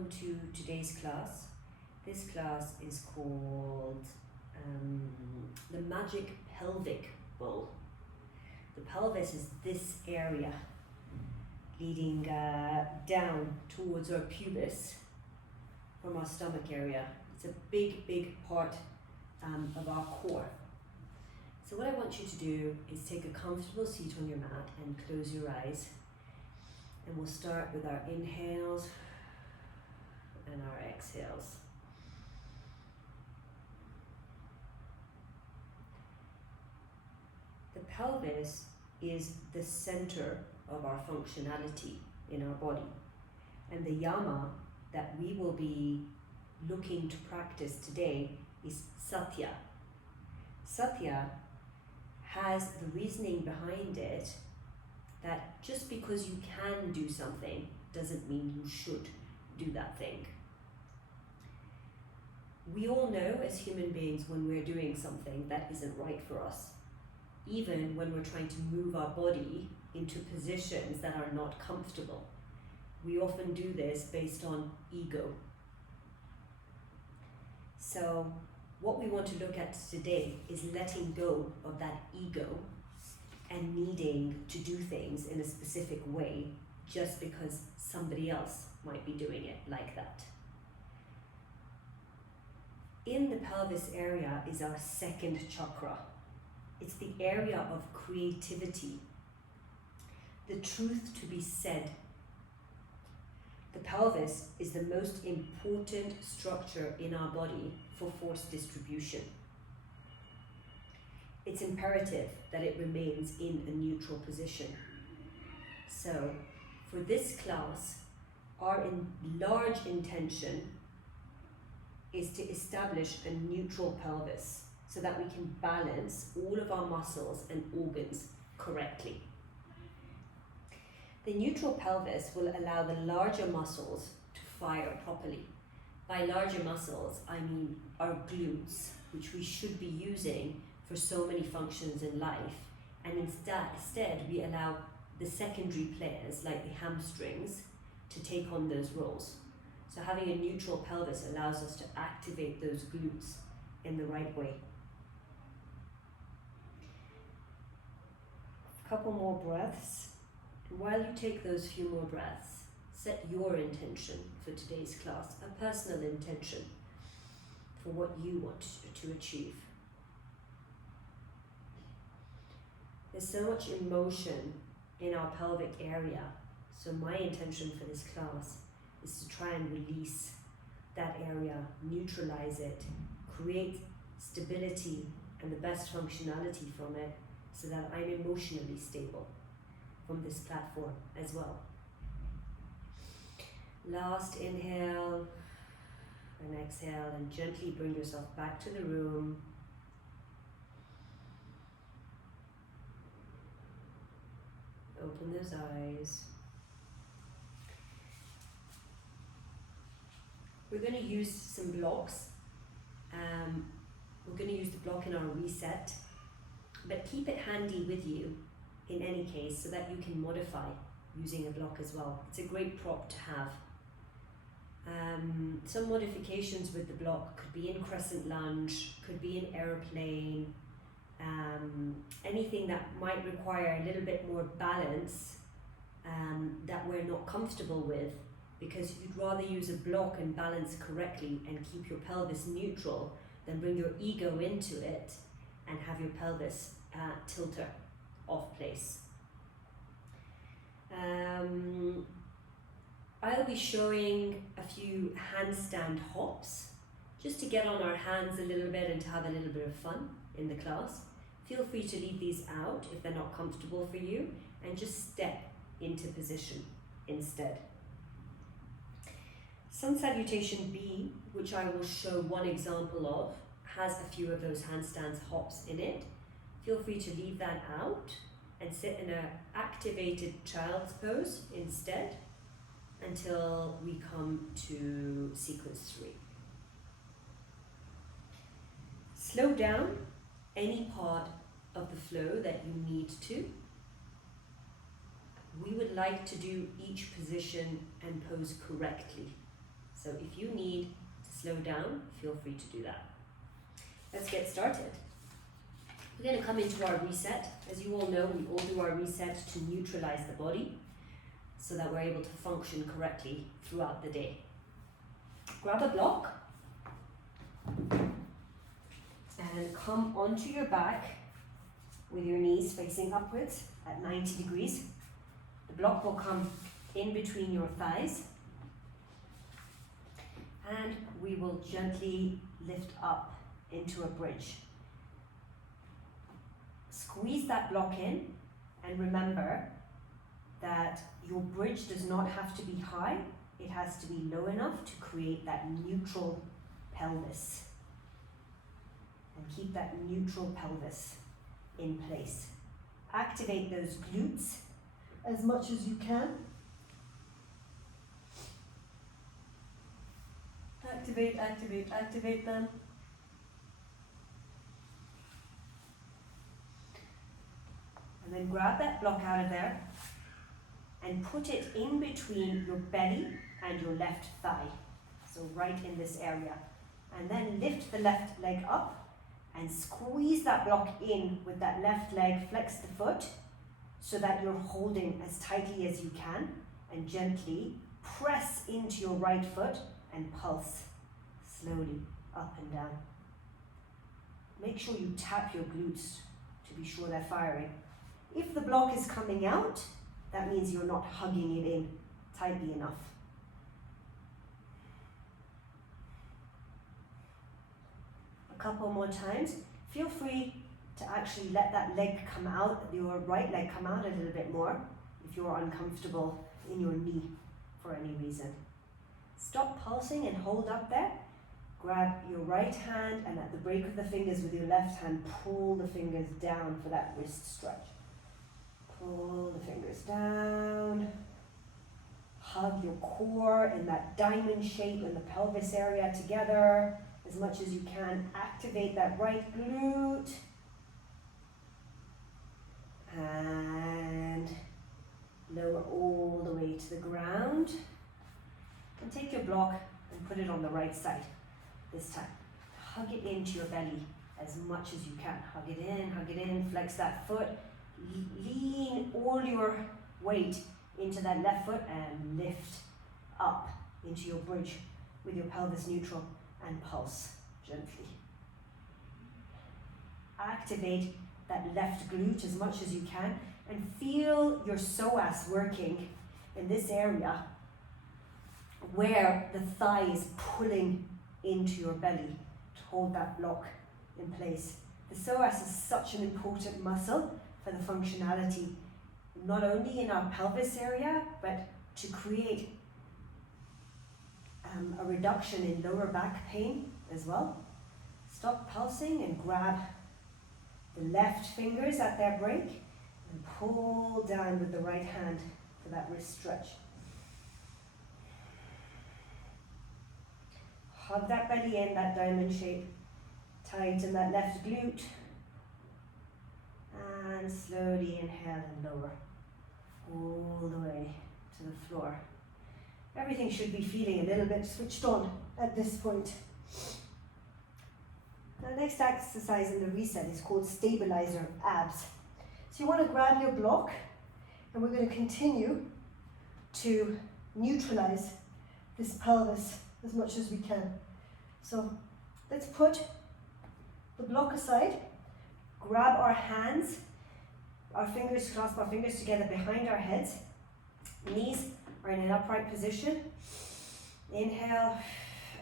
welcome to today's class. This class is called the Magic Pelvic Bowl. The pelvis is this area leading down towards our pubis from our stomach area. It's a big part of our core. So what I want you to do is take a comfortable seat on your mat and close your eyes. And we'll start with our inhales and our exhales. The pelvis is the center of our functionality in our body. And the yama that we will be looking to practice today is satya. Satya has the reasoning behind it that just because you can do something doesn't mean you should do that thing. We all know as human beings when we're doing something that isn't right for us, even when we're trying to move our body into positions that are not comfortable. We often do this based on ego. So what we want to look at today is letting go of that ego and needing to do things in a specific way just because somebody else might be doing it like that. In the pelvis area is our second chakra. It's the area of creativity, the truth to be said. The pelvis is the most important structure in our body for force distribution. It's imperative that it remains in a neutral position. So, for this class, our large intention is to establish a neutral pelvis so that we can balance all of our muscles and organs correctly. The neutral pelvis will allow the larger muscles to fire properly. By larger muscles, I mean our glutes, which we should be using for so many functions in life, and instead we allow the secondary players like the hamstrings to take on those roles. So having a neutral pelvis allows us to activate those glutes in the right way. A couple more breaths. And while you take those few more breaths, set your intention for today's class, a personal intention for what you want to achieve. There's so much emotion in our pelvic area, so my intention for this class is to try and release that area, neutralize it, create stability and the best functionality from it so that I'm emotionally stable from this platform as well. Last inhale and exhale, and gently bring yourself back to the room. Open those eyes. We're going to use some blocks. We're going to use the block in our reset, but keep it handy with you in any case so that you can modify using a block as well. It's a great prop to have. Some modifications with the block could be in crescent lunge, could be in airplane, anything that might require a little bit more balance that we're not comfortable with, because you'd rather use a block and balance correctly and keep your pelvis neutral than bring your ego into it and have your pelvis tilter off place. I'll be showing a few handstand hops just to get on our hands a little bit and to have a little bit of fun in the class. Feel free to leave these out if they're not comfortable for you and just step into position instead. Sun Salutation B, which I will show one example of, has a few of those handstands hops in it. Feel free to leave that out and sit in an activated child's pose instead until we come to sequence 3. Slow down any part of the flow that you need to. We would like to do each position and pose correctly. So if you need to slow down, feel free to do that. Let's get started. We're going to come into our reset. As you all know, we all do our reset to neutralize the body so that we're able to function correctly throughout the day. Grab a block and come onto your back with your knees facing upwards at 90 degrees. The block will come in between your thighs and we will gently lift up into a bridge. Squeeze that block in and remember that your bridge does not have to be high, it has to be low enough to create that neutral pelvis. And keep that neutral pelvis in place. Activate those glutes as much as you can. Activate, activate, activate them. And then grab that block out of there and put it in between your belly and your left thigh. So right in this area. And then lift the left leg up and squeeze that block in with that left leg, flex the foot so that you're holding as tightly as you can and gently press into your right foot and pulse slowly up and down. Make sure you tap your glutes to be sure they're firing. If the block is coming out, that means you're not hugging it in tightly enough. A couple more times. Feel free to actually let that leg come out, your right leg come out a little bit more if you're uncomfortable in your knee for any reason. Stop pulsing and hold up there. Grab your right hand and at the break of the fingers with your left hand, pull the fingers down for that wrist stretch. Pull the fingers down. Hug your core in that diamond shape in the pelvis area together as much as you can. Activate that right glute. And lower all the way to the ground. And take your block and put it on the right side this time. Hug it into your belly as much as you can. Hug it in, flex that foot. Lean all your weight into that left foot and lift up into your bridge with your pelvis neutral and pulse gently. Activate that left glute as much as you can and feel your psoas working in this area where the thigh is pulling into your belly to hold that block in place. The psoas is such an important muscle for the functionality, not only in our pelvis area, but to create a reduction in lower back pain as well. Stop pulsing and grab the left fingers at their break and pull down with the right hand for that wrist stretch. Hug that belly in, that diamond shape. Tighten that left glute. And slowly inhale and lower all the way to the floor. Everything should be feeling a little bit switched on at this point. The next exercise in the reset is called stabilizer abs. So you want to grab your block and we're going to continue to neutralize this pelvis as much as we can. So let's put the block aside, grab our hands, clasp our fingers together behind our heads. Knees are in an upright position. Inhale,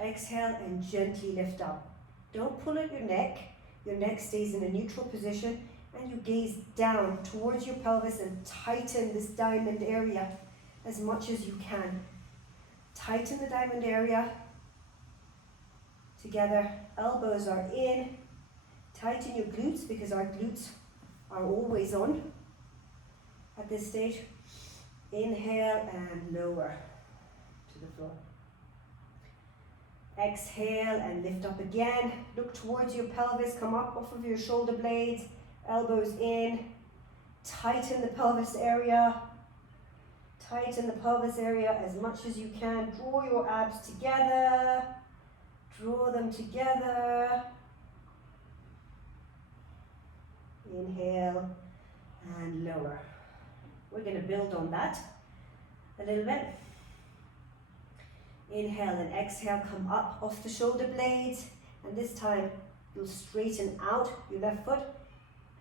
exhale, and gently lift up. Don't pull at your neck. Your neck stays in a neutral position, and you gaze down towards your pelvis and tighten this diamond area as much as you can. Tighten the diamond area. Together, elbows are in. Tighten your glutes because our glutes are always on at this stage. Inhale and lower to the floor. Exhale and lift up again. Look towards your pelvis, come up off of your shoulder blades, elbows in. Tighten the pelvis area. Tighten the pelvis area as much as you can. Draw your abs together. Draw them together. Inhale and lower. We're going to build on that a little bit. Inhale and exhale, come up off the shoulder blades, and this time you'll straighten out your left foot,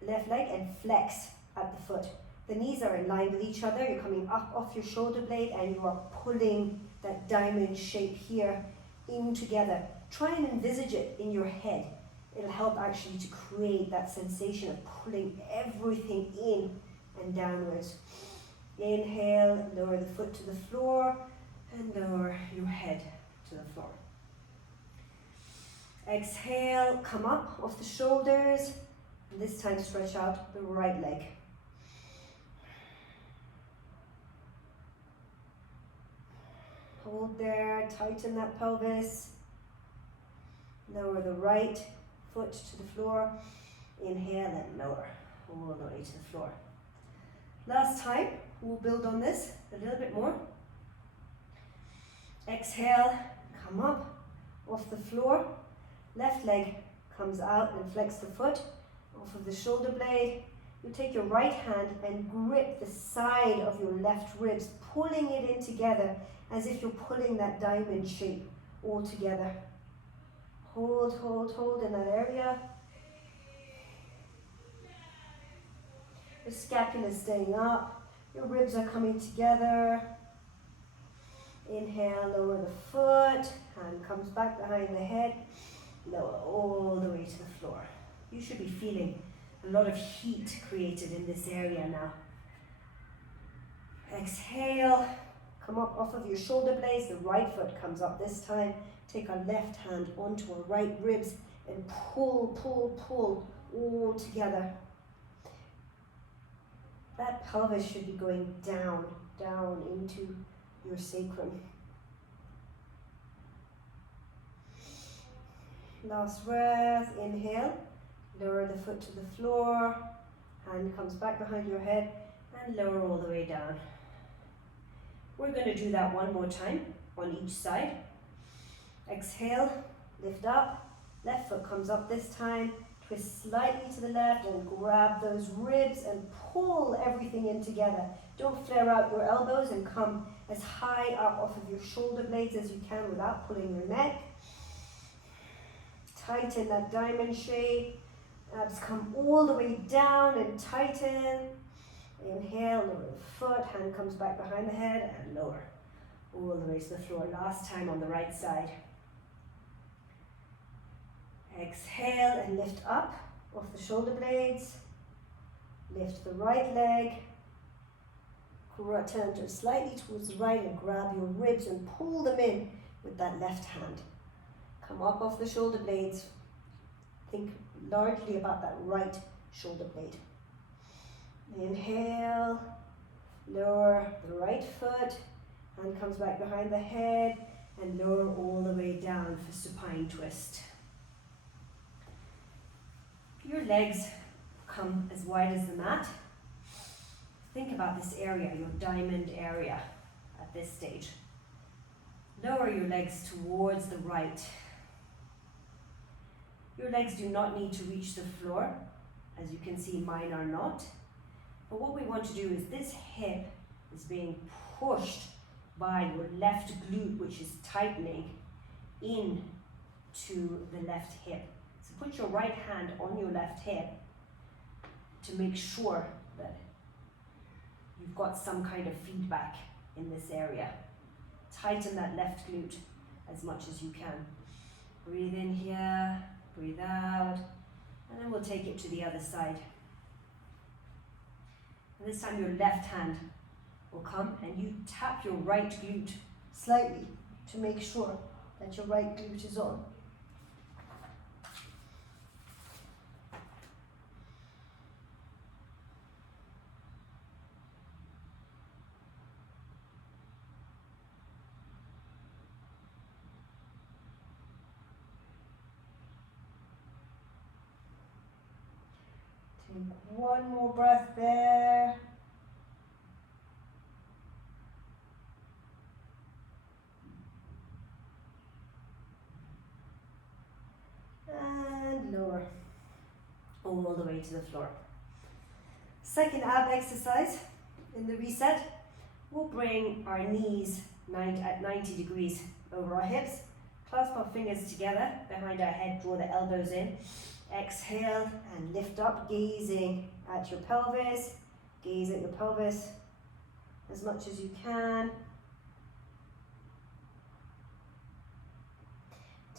left leg, and flex at the foot. The knees are in line with each other. You're coming up off your shoulder blade and you are pulling that diamond shape here in together. Try and envisage it in your head. It'll help actually to create that sensation of pulling everything in and downwards. Inhale, lower the foot to the floor and lower your head to the floor. Exhale, come up off the shoulders, and this time stretch out the right leg. Hold there, tighten that pelvis. Lower the right foot to the floor. Inhale and lower all the way to the floor. Last time, we'll build on this a little bit more. Exhale, come up off the floor. Left leg comes out and flex the foot off of the shoulder blade. You take your right hand and grip the side of your left ribs, pulling it in together as if you're pulling that diamond shape all together. Hold, hold, hold in that area. Your scapula is staying up. Your ribs are coming together. Inhale, lower the foot. Hand comes back behind the head. Lower all the way to the floor. You should be feeling a lot of heat created in this area now. Exhale, come up off of your shoulder blades. The right foot comes up this time. Take our left hand onto our right ribs and pull, pull, pull all together. That pelvis should be going down, down into your sacrum. Last breath, inhale, lower the foot to the floor, hand comes back behind your head and lower all the way down. We're going to do that one more time on each side. Exhale, lift up, left foot comes up this time, twist slightly to the left and grab those ribs and pull everything in together. Don't flare out your elbows and come as high up off of your shoulder blades as you can without pulling your neck. Tighten that diamond shape. Abs come all the way down and tighten. Inhale, lower the foot, hand comes back behind the head and lower all the way to the floor. Last time on the right side. Exhale and lift up off the shoulder blades. Lift the right leg. Turn to slightly towards the right and grab your ribs and pull them in with that left hand. Come up off the shoulder blades. Think largely about that right shoulder blade. Inhale, lower the right foot, hand comes back behind the head and lower all the way down for supine twist. Your legs come as wide as the mat. Think about this area, your diamond area at this stage. Lower your legs towards the right. Your legs do not need to reach the floor. As you can see, mine are not. But what we want to do is this hip is being pushed by your left glute, which is tightening in to the left hip. So put your right hand on your left hip to make sure that you've got some kind of feedback in this area. Tighten that left glute as much as you can. Breathe in here, breathe out, and then we'll take it to the other side. And this time your left hand will come and you tap your right glute slightly to make sure that your right glute is on. Take one more breath there. all the way to the floor. Second ab exercise in the reset, we'll bring our knees at 90 degrees over our hips, clasp our fingers together behind our head, draw the elbows in, exhale and lift up, gazing at your pelvis, gaze at your pelvis as much as you can.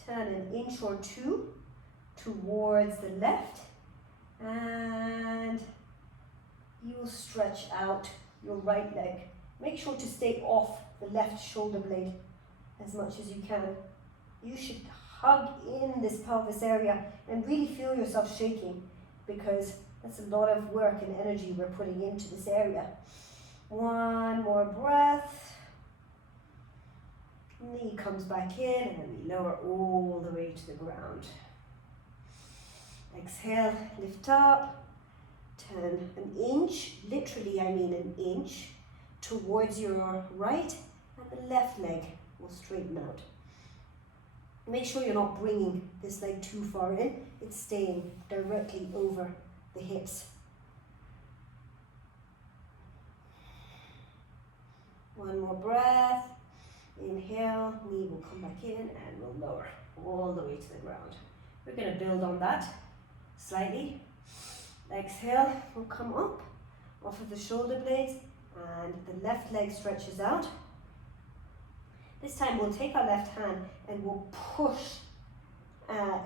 Turn an inch or two towards the left, and you'll stretch out your right leg. Make sure to stay off the left shoulder blade as much as you can. You should hug in this pelvis area and really feel yourself shaking, because that's a lot of work and energy we're putting into this area. One more breath. Knee comes back in, and then we lower all the way to the ground. Exhale, lift up, turn an inch, literally I mean an inch, towards your right, and the left leg will straighten out. Make sure you're not bringing this leg too far in, it's staying directly over the hips. One more breath. Inhale, knee will come back in and we'll lower all the way to the ground. We're going to build on that slightly. Exhale, we'll come up off of the shoulder blades, and the left leg stretches out. This time we'll take our left hand and we'll push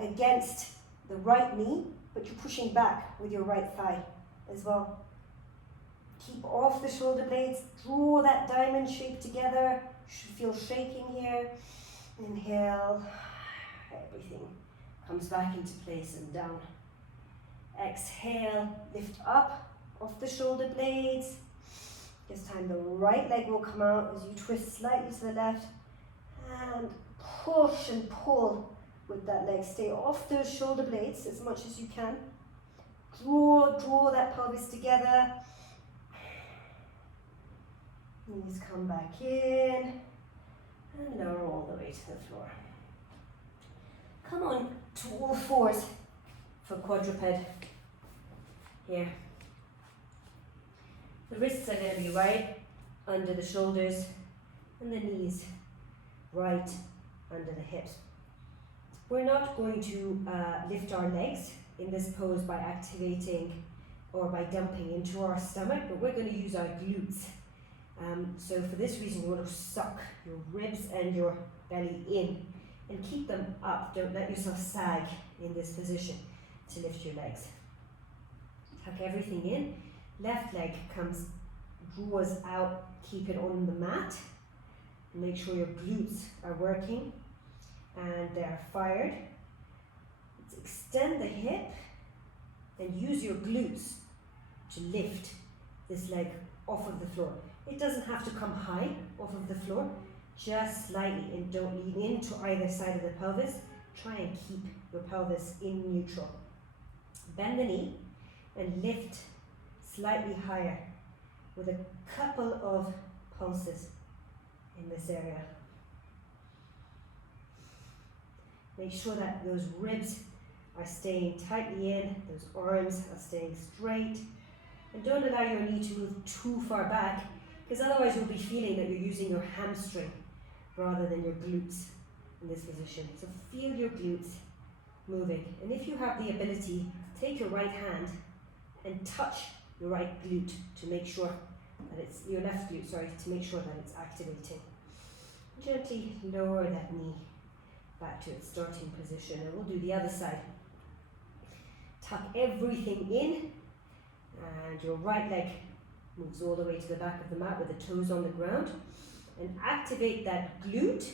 against the right knee, but you're pushing back with your right thigh as well. Keep off the shoulder blades, draw that diamond shape together. You should feel shaking here. Inhale, everything comes back into place and down. Exhale, lift up off the shoulder blades. This time the right leg will come out as you twist slightly to the left, and push and pull with that leg. Stay off those shoulder blades as much as you can. Draw that pelvis together. Knees come back in and lower all the way to the floor. Come on to all fours for quadruped here. The wrists are going to be right under the shoulders and the knees right under the hips. We're not going to lift our legs in this pose by activating or by dumping into our stomach, but we're going to use our glutes. So for this reason, you want to suck your ribs and your belly in and keep them up. Don't let yourself sag in this position to lift your legs. Tuck everything in. Left leg draws out, keep it on the mat. Make sure your glutes are working and they're fired. Let's extend the hip and use your glutes to lift this leg off of the floor. It doesn't have to come high off of the floor, just slightly, and don't lean into either side of the pelvis. Try and keep your pelvis in neutral. Bend the knee and lift slightly higher with a couple of pulses in this area. Make sure that those ribs are staying tightly in, those arms are staying straight, and don't allow your knee to move too far back, because otherwise you'll be feeling that you're using your hamstring rather than your glutes in this position. So feel your glutes moving, and if you have the ability, take your right hand and touch your right glute to make sure that it's your left glute, to make sure that it's activating. Gently lower that knee back to its starting position, and we'll do the other side. Tuck everything in, and your right leg moves all the way to the back of the mat with the toes on the ground, and activate that glute,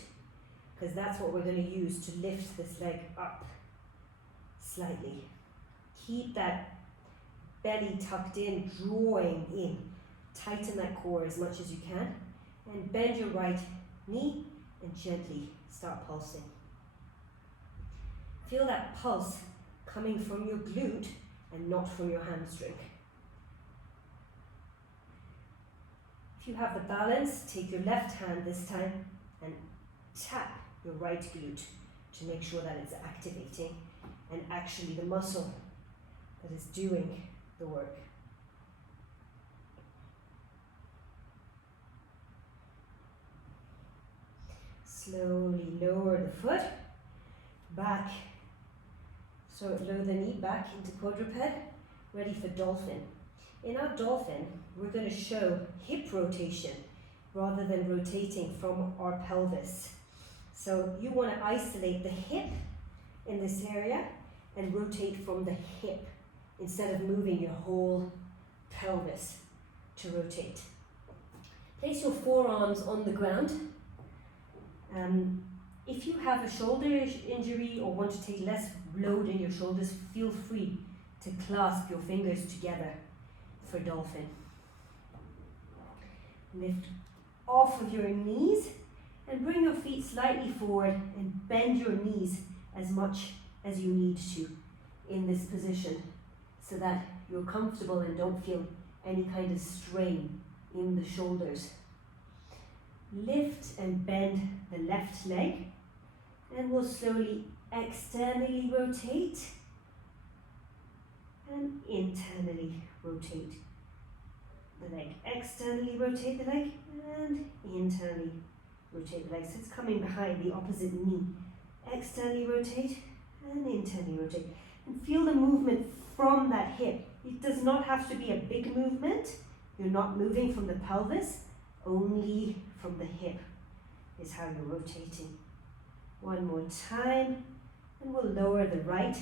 because that's what we're going to use to lift this leg up slightly. Keep that belly tucked in, drawing in. Tighten that core as much as you can, and bend your right knee and gently start pulsing. Feel that pulse coming from your glute and not from your hamstring. If you have the balance, take your left hand this time and tap your right glute to make sure that it's activating and actually the muscle that is doing the work. Slowly lower the foot back. So lower the knee back into quadruped, ready for dolphin. In our dolphin, we're going to show hip rotation rather than rotating from our pelvis. So you want to isolate the hip in this area and rotate from the hip instead of moving your whole pelvis to rotate. Place your forearms on the ground. If you have a shoulder injury or want to take less load in your shoulders, feel free to clasp your fingers together for dolphin. Lift off of your knees and bring your feet slightly forward and bend your knees as much as you need to in this position so that you're comfortable and don't feel any kind of strain in the shoulders. Lift and bend the left leg, and we'll slowly externally rotate and internally rotate the leg. Externally rotate the leg and internally rotate the leg. So it's coming behind the opposite knee. Externally rotate and internally rotate. And feel the movement from that hip. It does not have to be a big movement. You're not moving from the pelvis, only from the hip is how you're rotating. One more time, and we'll lower the right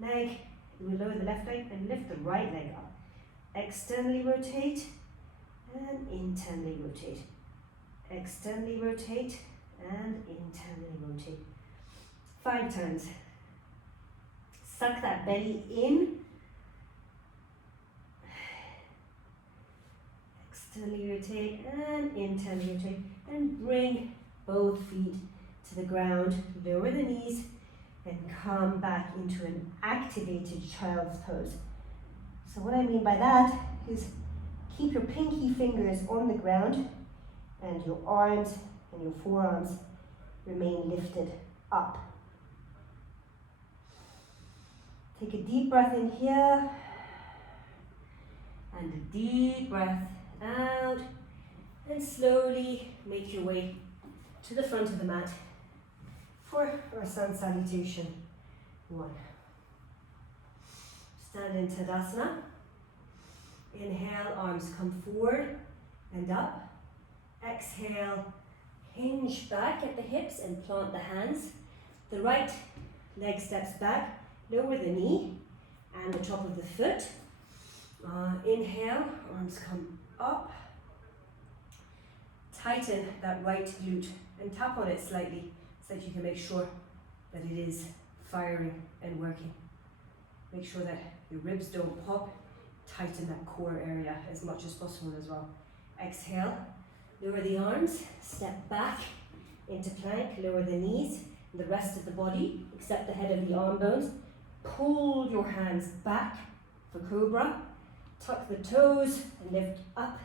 leg. We'll lower the left leg and lift the right leg up. Externally rotate and internally rotate. Externally rotate and internally rotate. 5 times. Suck that belly in. Externally rotate and internally rotate. And bring both feet to the ground. Lower the knees and come back into an activated child's pose. So what I mean by that is keep your pinky fingers on the ground and your arms and your forearms remain lifted up. Take a deep breath in here and a deep breath out, and slowly make your way to the front of the mat for our sun salutation 1. Stand in Tadasana. Inhale, arms come forward and up. Exhale, hinge back at the hips and plant the hands. The right leg steps back. Lower the knee and the top of the foot. Inhale, arms come up. Tighten that right glute and tap on it slightly so that you can make sure that it is firing and working. Make sure that your ribs don't pop. Tighten that core area as much as possible as well. Exhale, lower the arms, step back into plank, lower the knees, the rest of the body except the head of the arm bones. Pull your hands back for cobra. Tuck the toes and lift up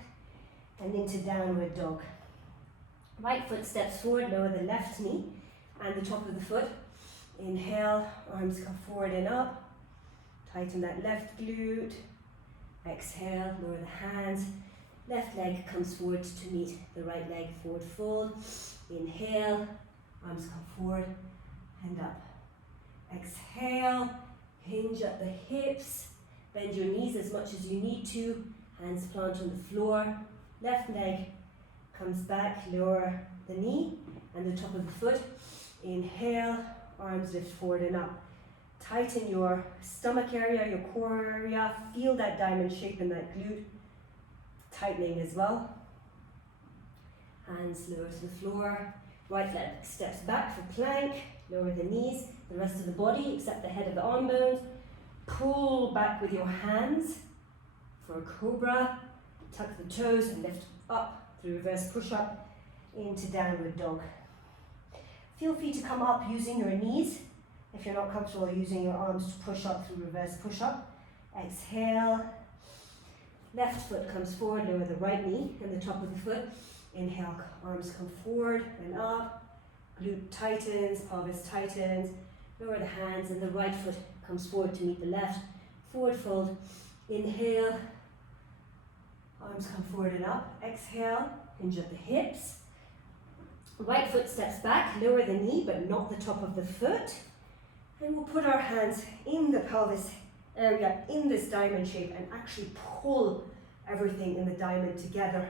and into downward dog. Right foot steps forward, lower the left knee and the top of the foot. Inhale, arms come forward and up. Tighten that left glute. Exhale, lower the hands. Left leg comes forward to meet the right leg, forward fold. Inhale, arms come forward and up. Exhale, hinge at the hips. Bend your knees as much as you need to. Hands plant on the floor. Left leg comes back, lower the knee and the top of the foot. Inhale, arms lift forward and up. Tighten your stomach area, your core area. Feel that diamond shape in that glute. Tightening as well. Hands lower to the floor. Right leg steps back for plank. Lower the knees, the rest of the body except the head of the arm bones. Pull back with your hands for a cobra. Tuck the toes and lift up through reverse push-up into downward dog. Feel free to come up using your knees if you're not comfortable using your arms to push up through reverse push-up. Exhale. Left foot comes forward, lower the right knee and the top of the foot. Inhale, arms come forward and up. Glute tightens, pelvis tightens. Lower the hands and the right foot comes forward to meet the left. forward fold, inhale, arms come forward and up, exhale, hinge at the hips, right foot steps back, lower the knee but not the top of the foot, and we'll put our hands in the pelvis area in this diamond shape and actually pull everything in the diamond together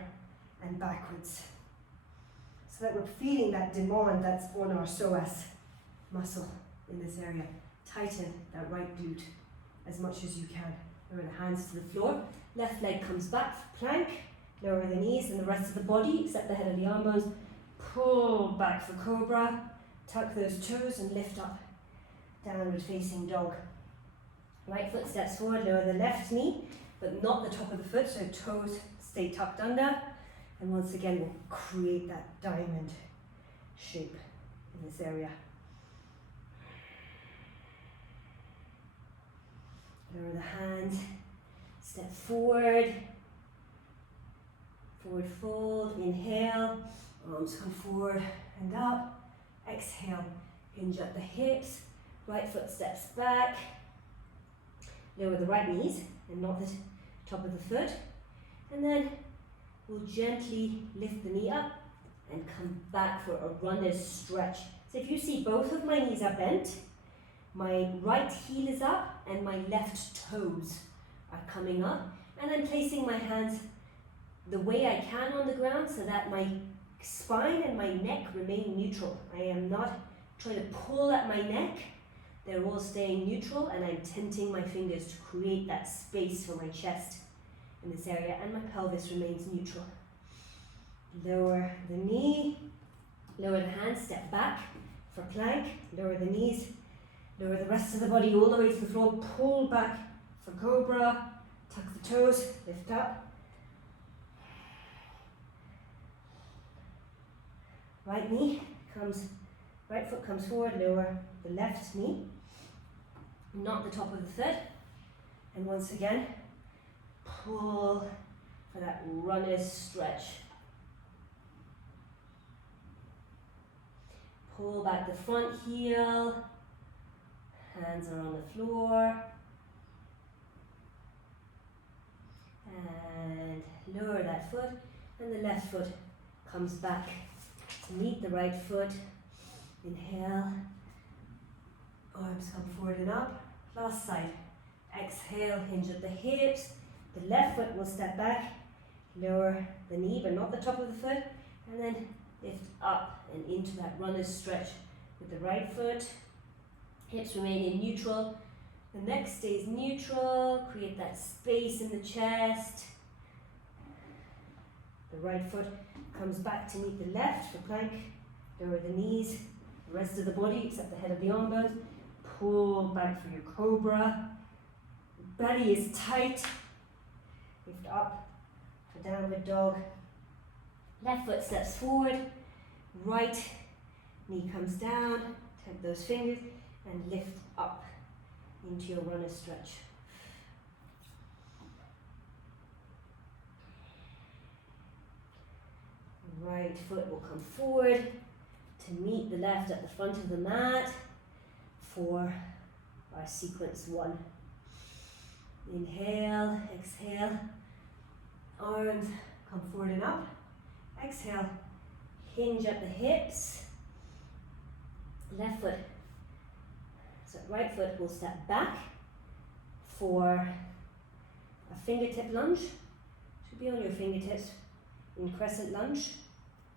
and backwards, so that we're feeling that demand that's on our psoas muscle in this area. Tighten that right glute as much as you can. Lower the hands to the floor, left leg comes back for plank, lower the knees and the rest of the body except the head of the arm bones, pull back for cobra, tuck those toes and lift up, downward facing dog. Right foot steps forward, lower the left knee but not the top of the foot, so toes stay tucked under, and once again we'll create that diamond shape in this area. Lower the hands, step forward, forward fold, inhale, arms come forward and up, exhale, hinge at the hips, right foot steps back, lower the right knees and not the top of the foot, and then we'll gently lift the knee up and come back for a runner's stretch. So if you see both of my knees are bent, my right heel is up and my left toes are coming up, and I'm placing my hands the way I can on the ground so that my spine and my neck remain neutral. I am not trying to pull at my neck, they're all staying neutral, and I'm tenting my fingers to create that space for my chest in this area, and my pelvis remains neutral. Lower the knee, lower the hands, step back for plank, lower the knees, lower the rest of the body all the way to the floor, pull back for cobra, tuck the toes, lift up. Right foot comes forward, lower the left knee, not the top of the foot, and once again, pull for that runner's stretch. Pull back the front heel, hands are on the floor, and lower that foot, and the left foot comes back to meet the right foot. Inhale, arms come forward and up, last side. Exhale, hinge at the hips, the left foot will step back, lower the knee but not the top of the foot, and then lift up and into that runner's stretch with the right foot. Hips remain in neutral, the neck stays neutral, create that space in the chest. The right foot comes back to meet the left for plank, lower the knees, the rest of the body except the head of the arm bones, pull back for your cobra, belly is tight, lift up for downward dog, left foot steps forward, right knee comes down, tap those fingers and lift up into your runner stretch. Right foot will come forward to meet the left at the front of the mat for our sequence 1. Inhale, exhale, arms come forward and up. Exhale, hinge at the hips. Left foot, so right foot will step back for a fingertip lunge. Should be on your fingertips in crescent lunge.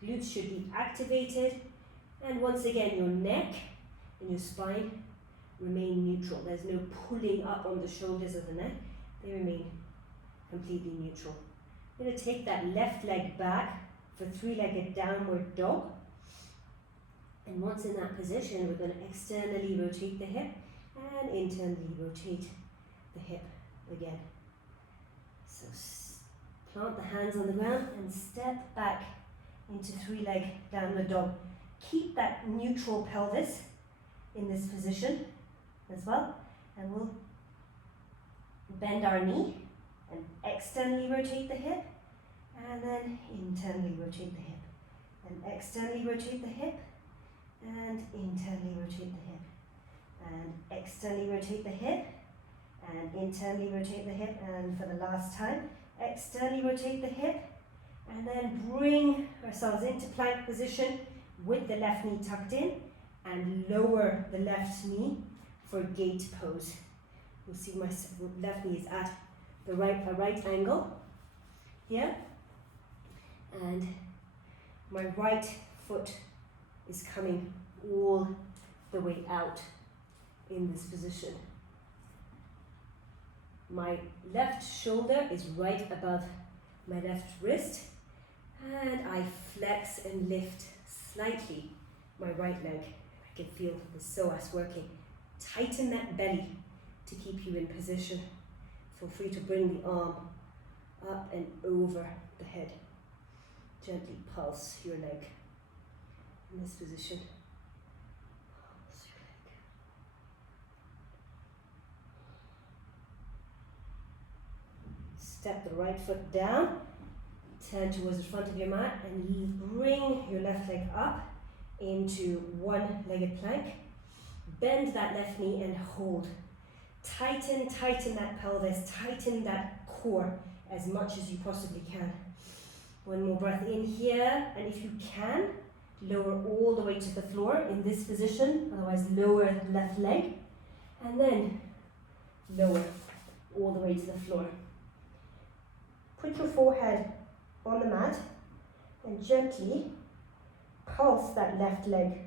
Glutes should be activated, and once again your neck and your spine remain neutral. There's no pulling up on the shoulders of the neck, they remain completely neutral. I'm going to take that left leg back for 3-legged downward dog, and once in that position we're going to externally rotate the hip and internally rotate the hip again. So plant the hands on the ground and step back into 3-leg downward dog. Keep that neutral pelvis in this position as well, and we'll bend our knee and externally rotate the hip, and then internally rotate the hip, and externally rotate the hip, and internally rotate the hip, and externally rotate the hip, and internally rotate the hip, and for the last time, externally rotate the hip, and then bring ourselves into plank position with the left knee tucked in, and lower the left knee for gate pose. You'll see my left knee is at the right angle here, and my right foot is coming all the way out in this position. My left shoulder is right above my left wrist, and I flex and lift slightly my right leg. I can feel the psoas working. Tighten that belly to keep you in position. Feel free to bring the arm up and over the head. Gently pulse your leg in this position. Pulse your leg. Step the right foot down, turn towards the front of your mat, and bring your left leg up into one-legged plank. Bend that left knee and hold. Tighten that pelvis, tighten that core as much as you possibly can. One more breath in here, and if you can, lower all the way to the floor in this position, otherwise lower the left leg, and then lower all the way to the floor. Put your forehead on the mat and gently pulse that left leg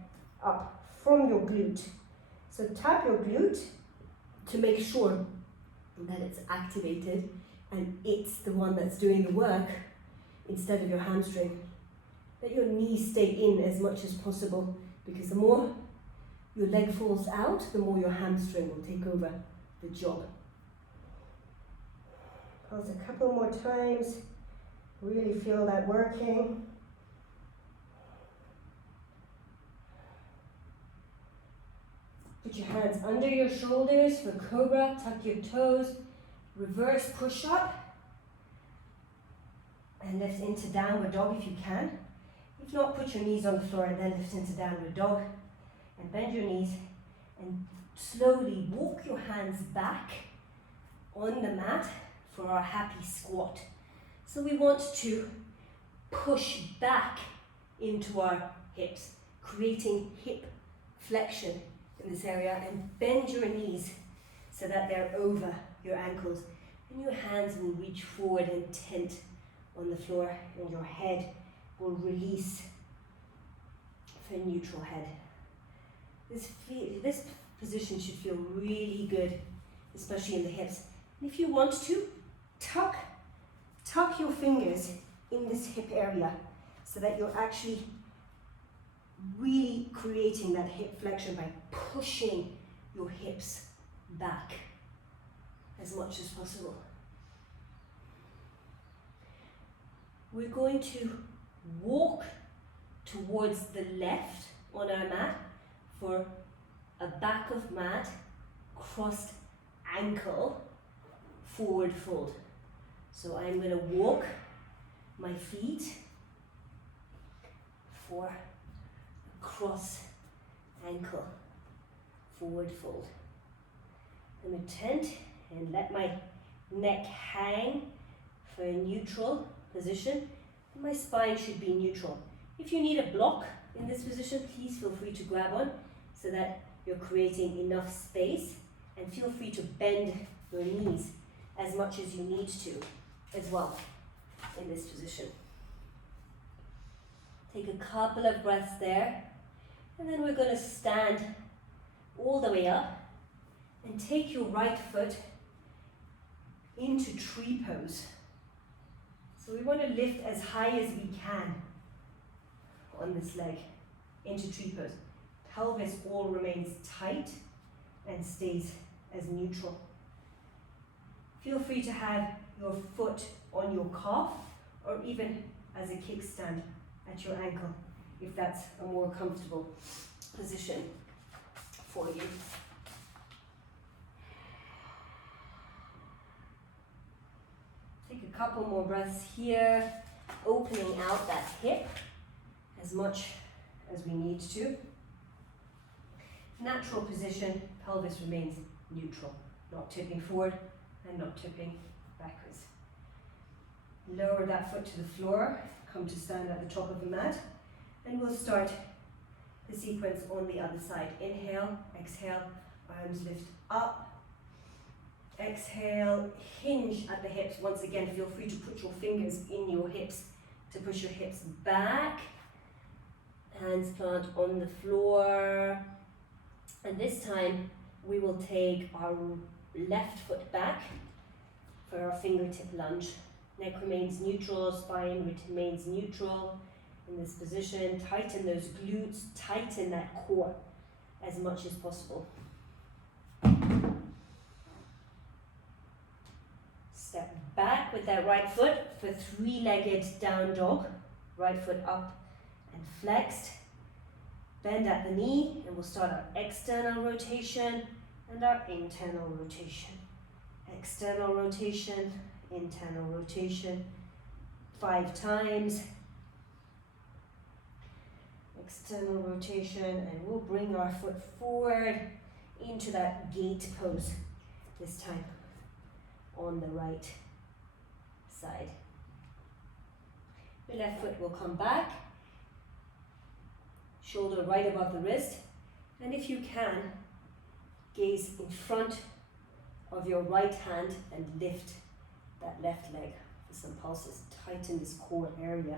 up from your glute. So tap your glute to make sure that it's activated and it's the one that's doing the work instead of your hamstring. Let your knees stay in as much as possible, because the more your leg falls out, the more your hamstring will take over the job. Pulse a couple more times. Really feel that working. Put your hands under your shoulders for cobra, tuck your toes, reverse push up, and lift into downward dog if you can. If not, put your knees on the floor and then lift into downward dog, and bend your knees and slowly walk your hands back on the mat for our happy squat. So we want to push back into our hips, creating hip flexion in this area, and bend your knees so that they're over your ankles, and your hands will reach forward and tent on the floor, and your head will release for neutral head. This position should feel really good, especially in the hips. And if you want to, tuck your fingers in this hip area so that you're actually really creating that hip flexion by pushing your hips back as much as possible. We're going to walk towards the left on our mat for a back of mat, crossed ankle, forward fold. So I'm going to walk my feet for a cross ankle, forward fold. I'm going to tent and let my neck hang for a neutral position. My spine should be neutral. If you need a block in this position, please feel free to grab one so that you're creating enough space, and feel free to bend your knees as much as you need to as well in this position. Take a couple of breaths there, and then we're going to stand all the way up and take your right foot into tree pose. So we want to lift as high as we can on this leg into tree pose. Pelvis all remains tight and stays as neutral. Feel free to have your foot on your calf or even as a kickstand at your ankle if that's a more comfortable position for you. Take a couple more breaths here, opening out that hip as much as we need to. Natural position, pelvis remains neutral. not tipping forward and not tipping backwards. Lower that foot to the floor, come to stand at the top of the mat, and we'll start the sequence on the other side. Inhale, exhale, arms lift up. Exhale, hinge at the hips. Once again, feel free to put your fingers in your hips to push your hips back. Hands plant on the floor. And this time, we will take our left foot back for our fingertip lunge. Neck remains neutral, spine remains neutral in this position. Tighten those glutes, tighten that core as much as possible. Step back with that right foot for three-legged down dog. Right foot up and flexed. Bend at the knee, and we'll start our external rotation and our internal rotation. External rotation, internal rotation. 5 times. External rotation, and we'll bring our foot forward into that gate pose this time on the right side. The left foot will come back, shoulder right above the wrist, and if you can, gaze in front of your right hand and lift that left leg for some pulses. Tighten this core area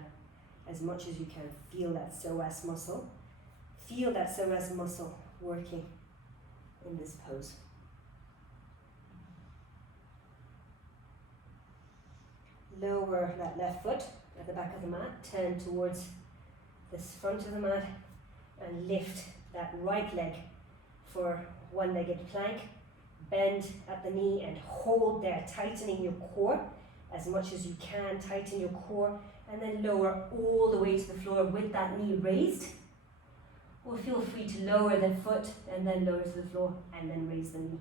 as much as you can. Feel that psoas muscle. Feel that psoas muscle working in this pose. Lower that left foot at the back of the mat, turn towards this front of the mat, and lift that right leg for one-legged plank. Bend at the knee and hold there, tightening your core as much as you can. Tighten your core, and then lower all the way to the floor with that knee raised. Or feel free to lower the foot and then lower to the floor and then raise the knee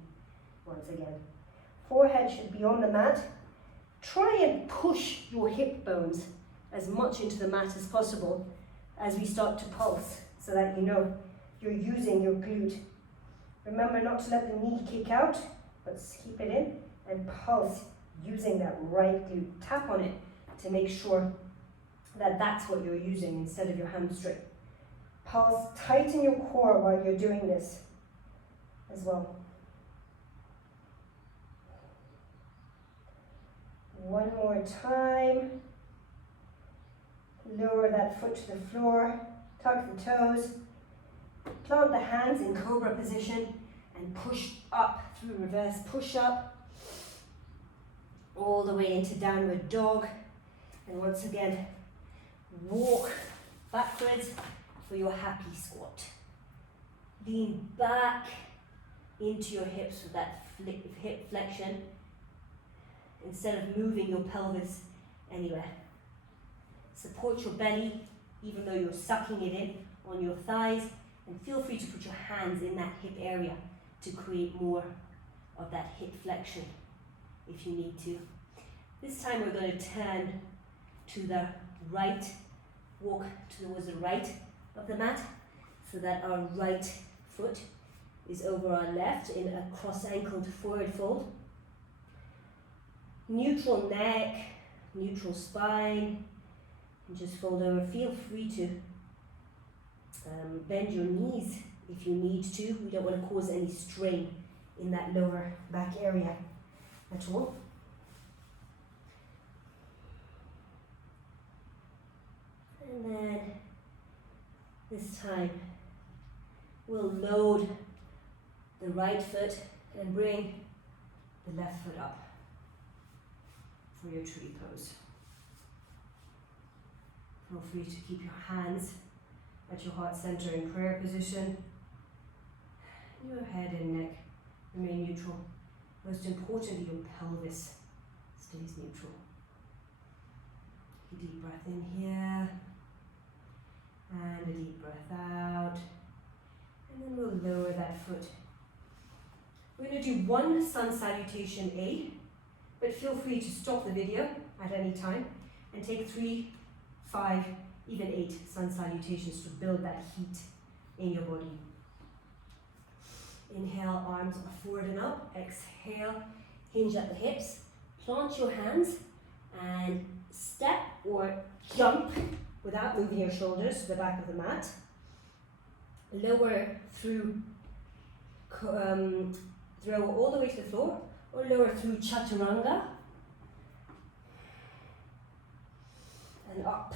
once again. Forehead should be on the mat. Try and push your hip bones as much into the mat as possible as we start to pulse, so that you know you're using your glute. Remember not to let the knee kick out, but keep it in and pulse using that right glute. Tap on it to make sure that that's what you're using instead of your hamstring. Pulse, tighten your core while you're doing this as well. One more time. Lower that foot to the floor, tuck the toes, plant the hands in cobra position, and push up through reverse push up, all the way into downward dog. And once again, walk backwards for your happy squat. Lean back into your hips with that hip flexion instead of moving your pelvis anywhere. Support your belly even though you're sucking it in on your thighs, and feel free to put your hands in that hip area to create more of that hip flexion if you need to. This time we're going to turn to the right, walk towards the right of the mat so that our right foot is over our left in a cross-ankled forward fold. Neutral neck, neutral spine, and just fold over. Feel free to bend your knees if you need to. We don't want to cause any strain in that lower back area at all. And then this time we'll load the right foot and bring the left foot up for your tree pose. Feel free to keep your hands at your heart center in prayer position. Your head and neck remain neutral. Most importantly, your pelvis stays neutral. Take a deep breath in here and a deep breath out. And then we'll lower that foot. We're going to do one sun salutation A, but feel free to stop the video at any time and take 3, 5, even 8 sun salutations to build that heat in your body. Inhale, arms are forward and up. Exhale, hinge at the hips. Plant your hands and step or jump without moving your shoulders to the back of the mat. Lower through, throw all the way to the floor, or lower through chaturanga. And up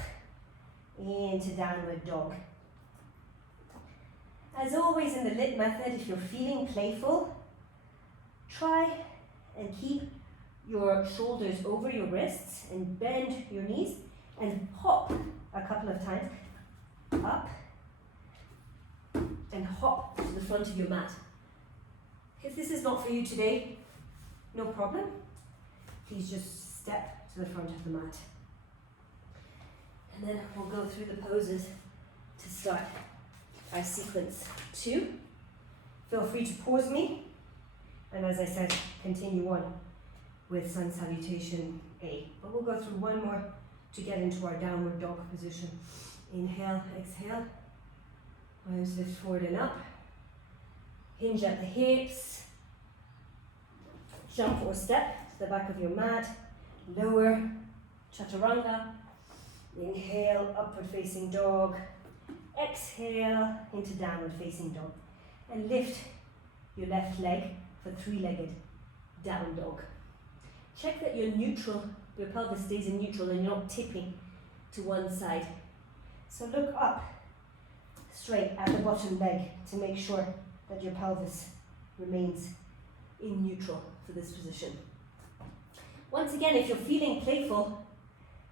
into downward dog. As always in the lit method, if you're feeling playful, try and keep your shoulders over your wrists and bend your knees and hop a couple of times up and hop to the front of your mat. If this is not for you today, no problem. Please just step to the front of the mat. And then we'll go through the poses to start our sequence 2. Feel free to pause me, and as I said, continue on with sun salutation A. But we'll go through one more to get into our downward dog position. Inhale, exhale, arms lift forward and up, hinge at the hips, jump or step to the back of your mat, lower, chaturanga. Inhale, upward facing dog. Exhale into downward facing dog. And lift your left leg for three-legged down dog. Check that you're neutral, your pelvis stays in neutral and you're not tipping to one side. So look up straight at the bottom leg to make sure that your pelvis remains in neutral for this position. Once again, if you're feeling playful,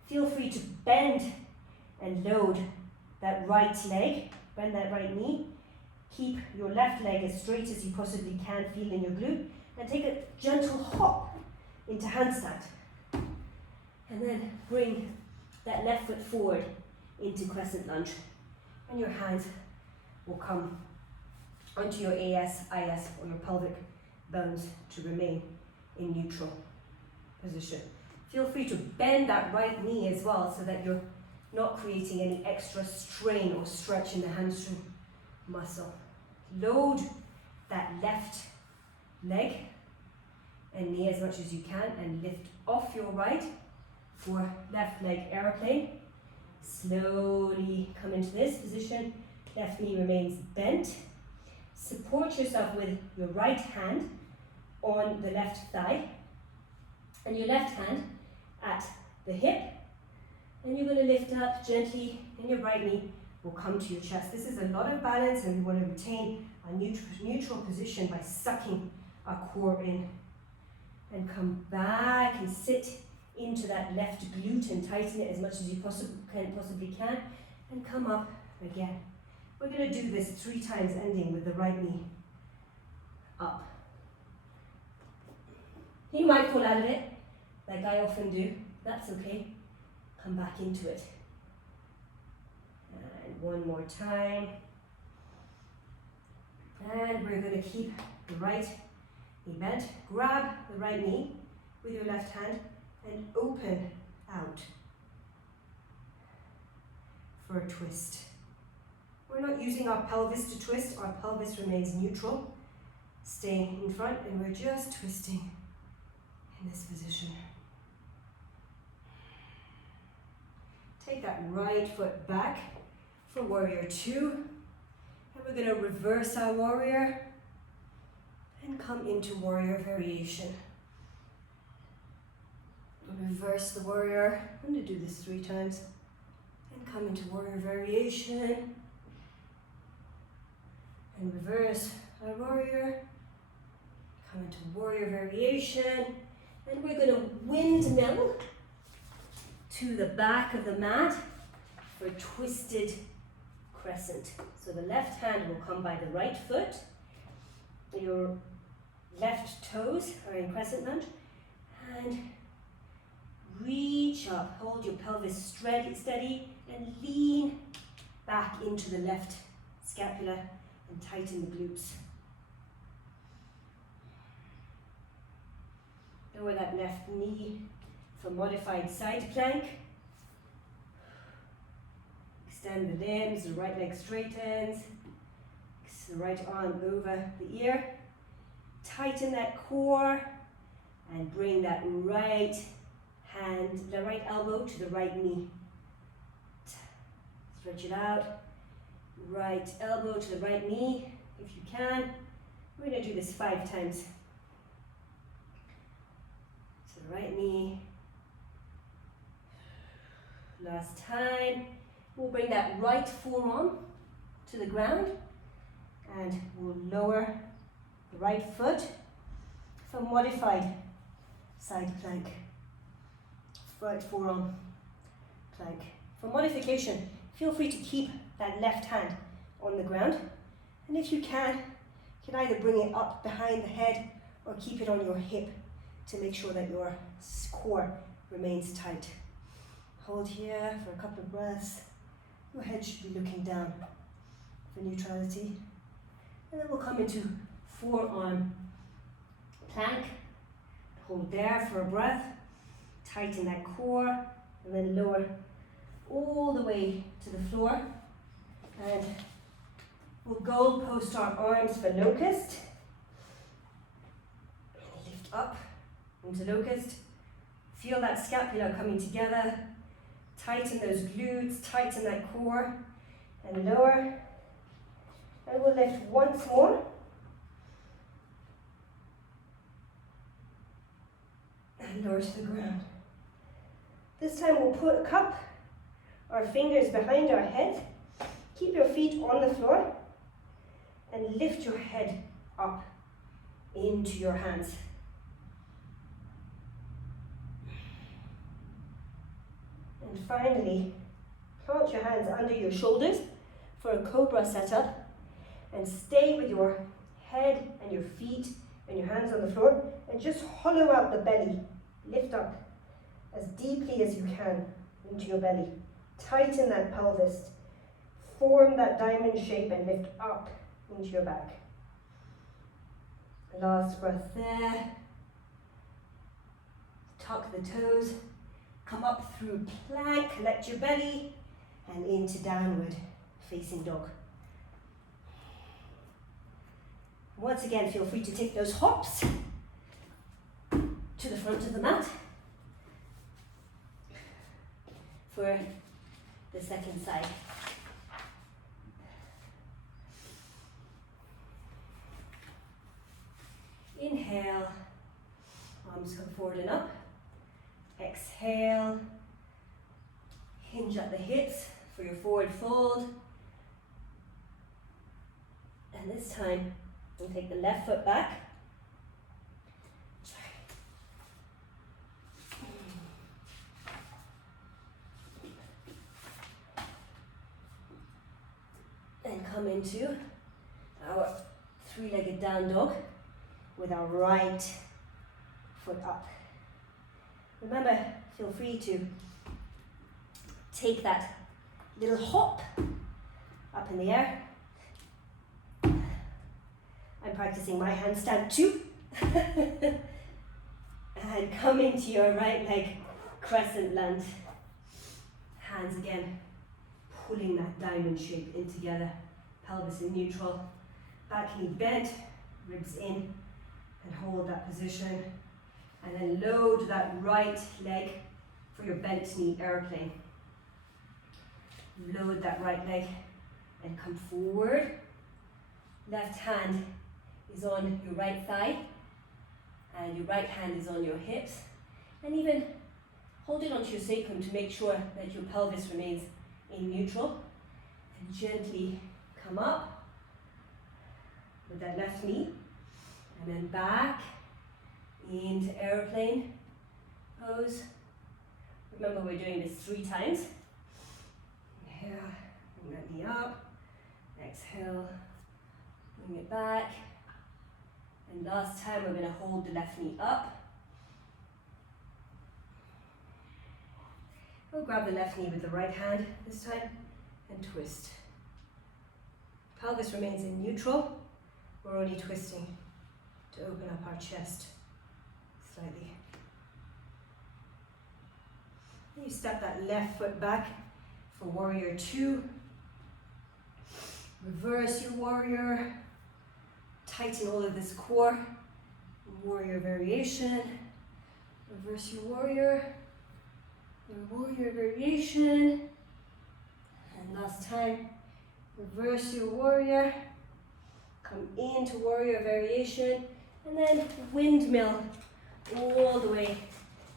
feel free to bend and load that right leg, bend that right knee. Keep your left leg as straight as you possibly can, feel in your glute, and take a gentle hop into handstand. And then bring that left foot forward into crescent lunge. And your hands will come onto your AS, IS, or your pelvic bones to remain in neutral position. Feel free to bend that right knee as well so that you're not creating any extra strain or stretch in the hamstring muscle. Load that left leg and knee as much as you can and lift off your right for left leg airplane. Slowly come into this position. Left knee remains bent. Support yourself with your right hand on the left thigh and your left hand at the hip, and you're going to lift up gently and your right knee will come to your chest. This is a lot of balance and we want to retain a neutral position by sucking our core in. And come back and sit into that left glute and tighten it as much as you possibly can, and come up again. We're going to do this 3 times, ending with the right knee up. You might fall out of it, like I often do. That's okay. Come back into it. And one more time. And we're going to keep the right knee bent. Grab the right knee with your left hand and open out for a twist. We're not using our pelvis to twist. Our pelvis remains neutral, staying in front, and we're just twisting in this position. Take that right foot back for warrior 2. And we're going to reverse our warrior and come into warrior variation. Reverse the warrior. I'm going to do this 3 times. And come into warrior variation. And reverse our warrior. Come into warrior variation. And we're going to windmill to the back of the mat for twisted crescent. So the left hand will come by the right foot. Your left toes are in crescent lunge. And reach up, hold your pelvis steady and lean back into the left scapula and tighten the glutes. Lower that left knee for modified side plank. Extend the limbs, the right leg straightens. the right arm over the ear. Tighten that core and bring that right hand, the right elbow to the right knee. Stretch it out. Right elbow to the right knee if you can. We're going to do this 5 times. To the right knee. Last time. We'll bring that right forearm to the ground and we'll lower the right foot for modified side plank. Right forearm plank. For modification, feel free to keep that left hand on the ground, and if you can either bring it up behind the head or keep it on your hip to make sure that your core remains tight. Hold here for a couple of breaths. Your head should be looking down for neutrality. And then we'll come into forearm plank. Hold there for a breath. Tighten that core and then lower all the way to the floor. And we'll goal post our arms for locust. Lift up into locust. Feel that scapula coming together. Tighten those glutes, tighten that core, and lower. And we'll lift once more. And lower to the ground. This time we'll put cup our fingers behind our head. Keep your feet on the floor and lift your head up into your hands. And finally, plant your hands under your shoulders for a cobra setup and stay with your head and your feet and your hands on the floor and just hollow out the belly. Lift up as deeply as you can into your belly. Tighten that pelvis. Form that diamond shape and lift up into your back. Last breath there. Tuck the toes. Come up through plank, collect your belly, and into downward facing dog. Once again, feel free to take those hops to the front of the mat for the second side. Inhale, arms come forward and up. Exhale, hinge at the hips for your forward fold. And this time, we'll take the left foot back. And come into our 3-legged down dog with our right foot up. Remember, feel free to take that little hop up in the air. I'm practicing my handstand too. And come into your right leg crescent lunge. Hands again, pulling that diamond shape in together. Pelvis in neutral, back knee bent, ribs in, and hold that position. And then load that right leg for your bent knee airplane. Load that right leg and come forward. Left hand is on your right thigh and your right hand is on your hips. And even hold it onto your sacrum to make sure that your pelvis remains in neutral. And gently come up with that left knee and then back into airplane pose. Remember, we're doing this 3 times. Inhale, bring that knee up. Exhale, bring it back. And last time, we're going to hold the left knee up. We'll grab the left knee with the right hand this time and twist. Pelvis remains in neutral. We're only twisting to open up our chest slightly. You step that left foot back for warrior 2. Reverse your warrior. Tighten all of this core. Warrior variation. Reverse your warrior. Your warrior variation. And last time. Reverse your warrior. Come into warrior variation. And then windmill all the way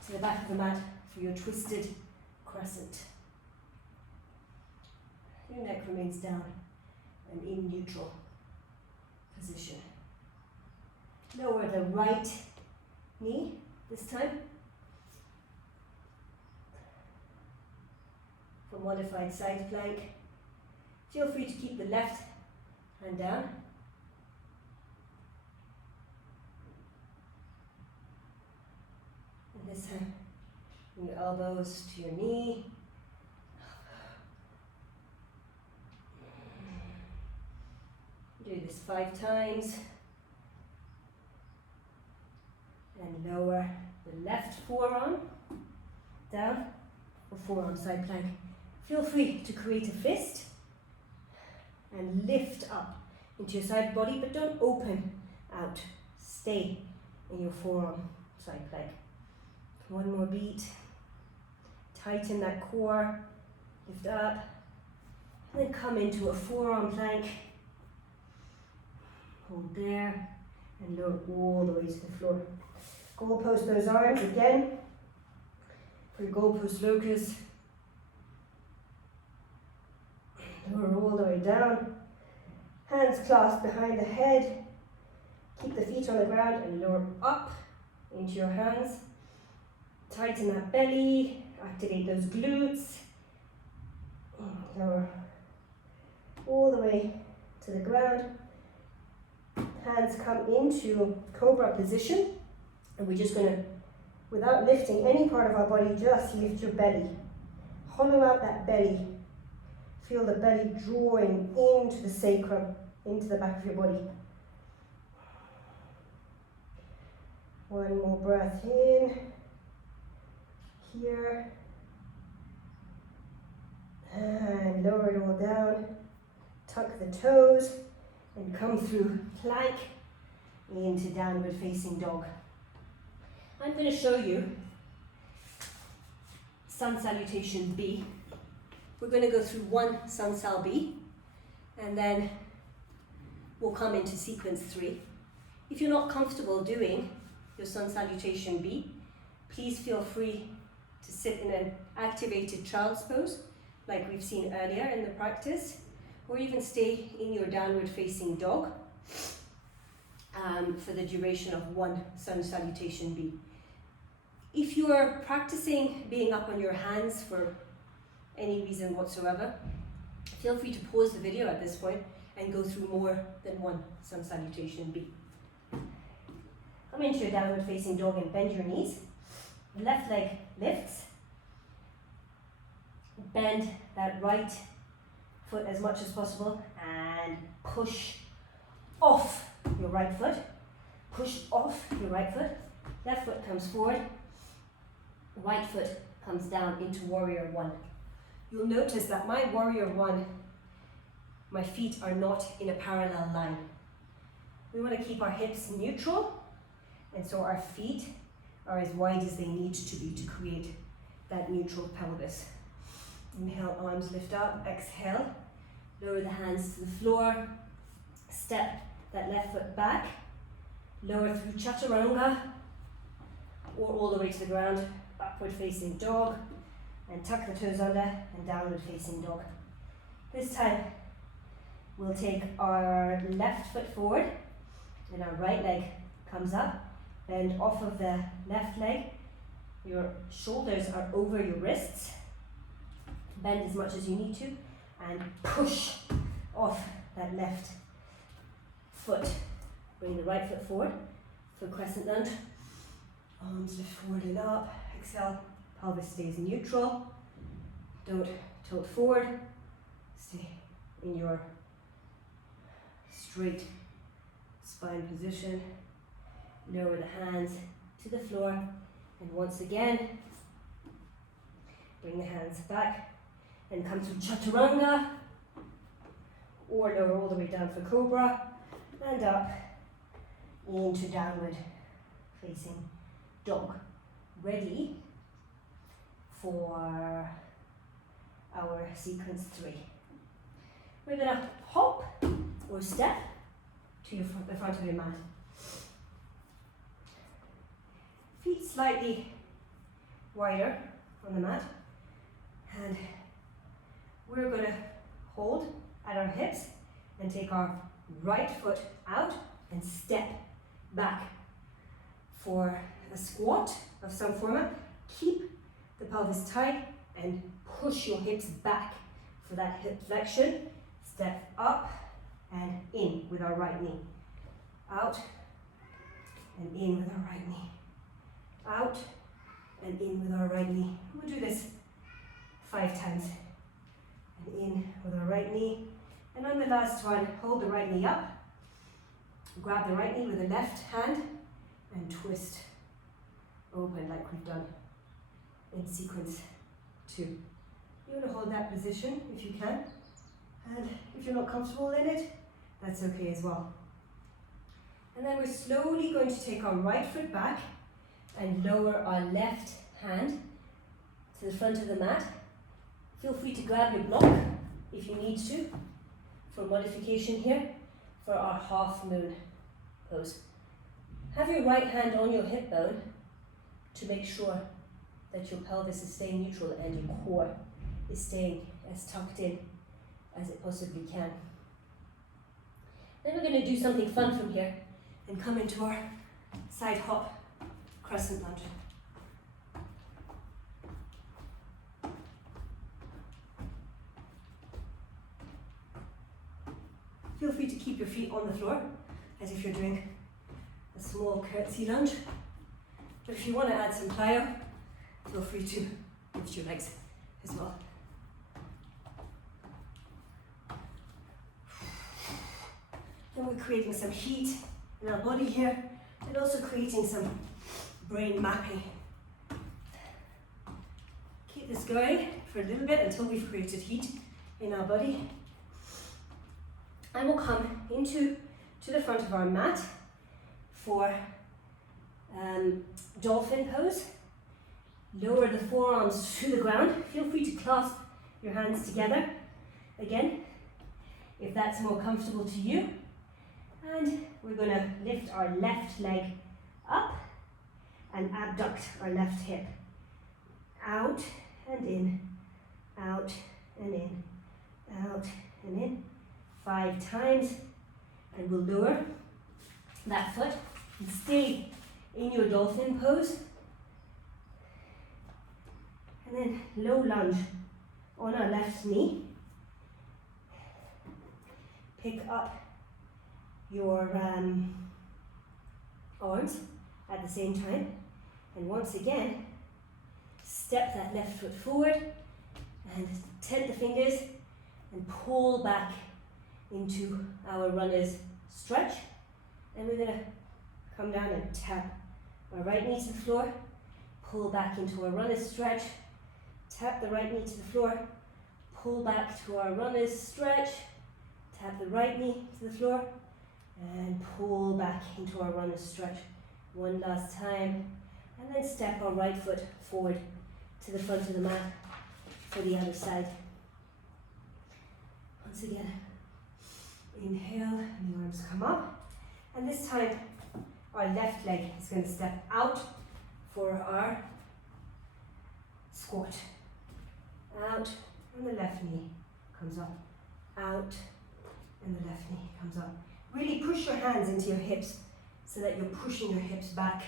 to the back of the mat for your twisted crescent. Your neck remains down and in neutral position. Lower the right knee this time. For modified side plank. Feel free to keep the left hand down. And this time, bring your elbows to your knee. Do this 5 times. And lower the left forearm down for forearm side plank. Feel free to create a fist and lift up into your side body, but don't open out. Stay in your forearm side plank. One more beat. Tighten that core. Lift up. And then come into a forearm plank. Hold there and lower all the way to the floor. Goalpost those arms again for your goalpost locus. Lower all the way down. Hands clasped behind the head. Keep the feet on the ground and lower up into your hands. Tighten that belly. Activate those glutes. Lower all the way to the ground. Hands come into cobra position. And we're just going to, without lifting any part of our body, just lift your belly. Hollow out that belly. Feel the belly drawing into the sacrum, into the back of your body. One more breath in. Here. And lower it all down. Tuck the toes and come through plank into downward facing dog. I'm going to show you Sun Salutation B. We're going to go through one Sun Sal B and then we'll come into sequence 3. If you're not comfortable doing your Sun Salutation B, please feel free to sit in an activated child's pose like we've seen earlier in the practice, or even stay in your downward facing dog for the duration of one Sun Salutation B. If you are practicing being up on your hands for any reason whatsoever, feel free to pause the video at this point and go through more than one Sun Salutation B. Come into your downward facing dog and bend your knees. Left leg lifts. Bend that right foot as much as possible and push off your right foot. Push off your right foot. Left foot comes forward. Right foot comes down into warrior 1. You'll notice that my warrior 1, my feet are not in a parallel line. We want to keep our hips neutral, and so our feet are as wide as they need to be to create that neutral pelvis. Inhale, arms lift up. Exhale, lower the hands to the floor. Step that left foot back. Lower through chaturanga, or all the way to the ground. Upward facing dog, and tuck the toes under, and downward facing dog. This time, we'll take our left foot forward, and our right leg comes up. Bend off of the left leg. Your shoulders are over your wrists. Bend as much as you need to, and push off that left foot. Bring the right foot forward for crescent lunge. Arms lift forward and up. Exhale, pelvis stays neutral. Don't tilt forward. Stay in your straight spine position. Lower the hands to the floor. And once again, bring the hands back and come to chaturanga. or lower all the way down for cobra, and up into downward facing dog. Ready for our sequence 3. We're going to hop or step to the front of your mat. Feet slightly wider on the mat, and we're going to hold at our hips and take our right foot out and step back for a squat of some format. Keep the pelvis tight and push your hips back for that hip flexion. Step up and in with our right knee. Out and in with our right knee. Out and in with our right knee. We'll do this 5 times. And in with our right knee. And on the last one, hold the right knee up. Grab the right knee with the left hand and twist open like we've done in sequence 2. You want to hold that position if you can. And if you're not comfortable in it, that's okay as well. And then we're slowly going to take our right foot back and lower our left hand to the front of the mat. Feel free to grab your block if you need to for modification here for our half moon pose. Have your right hand on your hip bone to make sure that your pelvis is staying neutral and your core is staying as tucked in as it possibly can. Then we're going to do something fun from here and come into our side hop crescent lunge. Feel free to keep your feet on the floor as if you're doing a small curtsy lunge. But if you want to add some plyo, feel free to lift your legs as well. Then we're creating some heat in our body here and also creating some brain mapping. Keep this going for a little bit until we've created heat in our body. And we'll come to the front of our mat for dolphin pose. Lower the forearms to the ground. Feel free to clasp your hands together again if that's more comfortable to you. And we're going to lift our left leg up and abduct our left hip. Out and in, out and in, out and in. 5 times, and we'll lower that foot and stay in your dolphin pose. And then low lunge on our left knee. Pick up your arms at the same time, and once again step that left foot forward and tent the fingers and pull back into our runner's stretch. And we're going to come down and tap our right knee to the floor, pull back into our runner's stretch, tap the right knee to the floor, pull back to our runner's stretch, tap the right knee to the floor, and pull back into our runner's stretch. One last time, and then step our right foot forward to the front of the mat for the other side. Once again, inhale, and the arms come up. And this time, our left leg is going to step out for our squat. Out, and the left knee comes up. Out, and the left knee comes up. Really push your hands into your hips so that you're pushing your hips back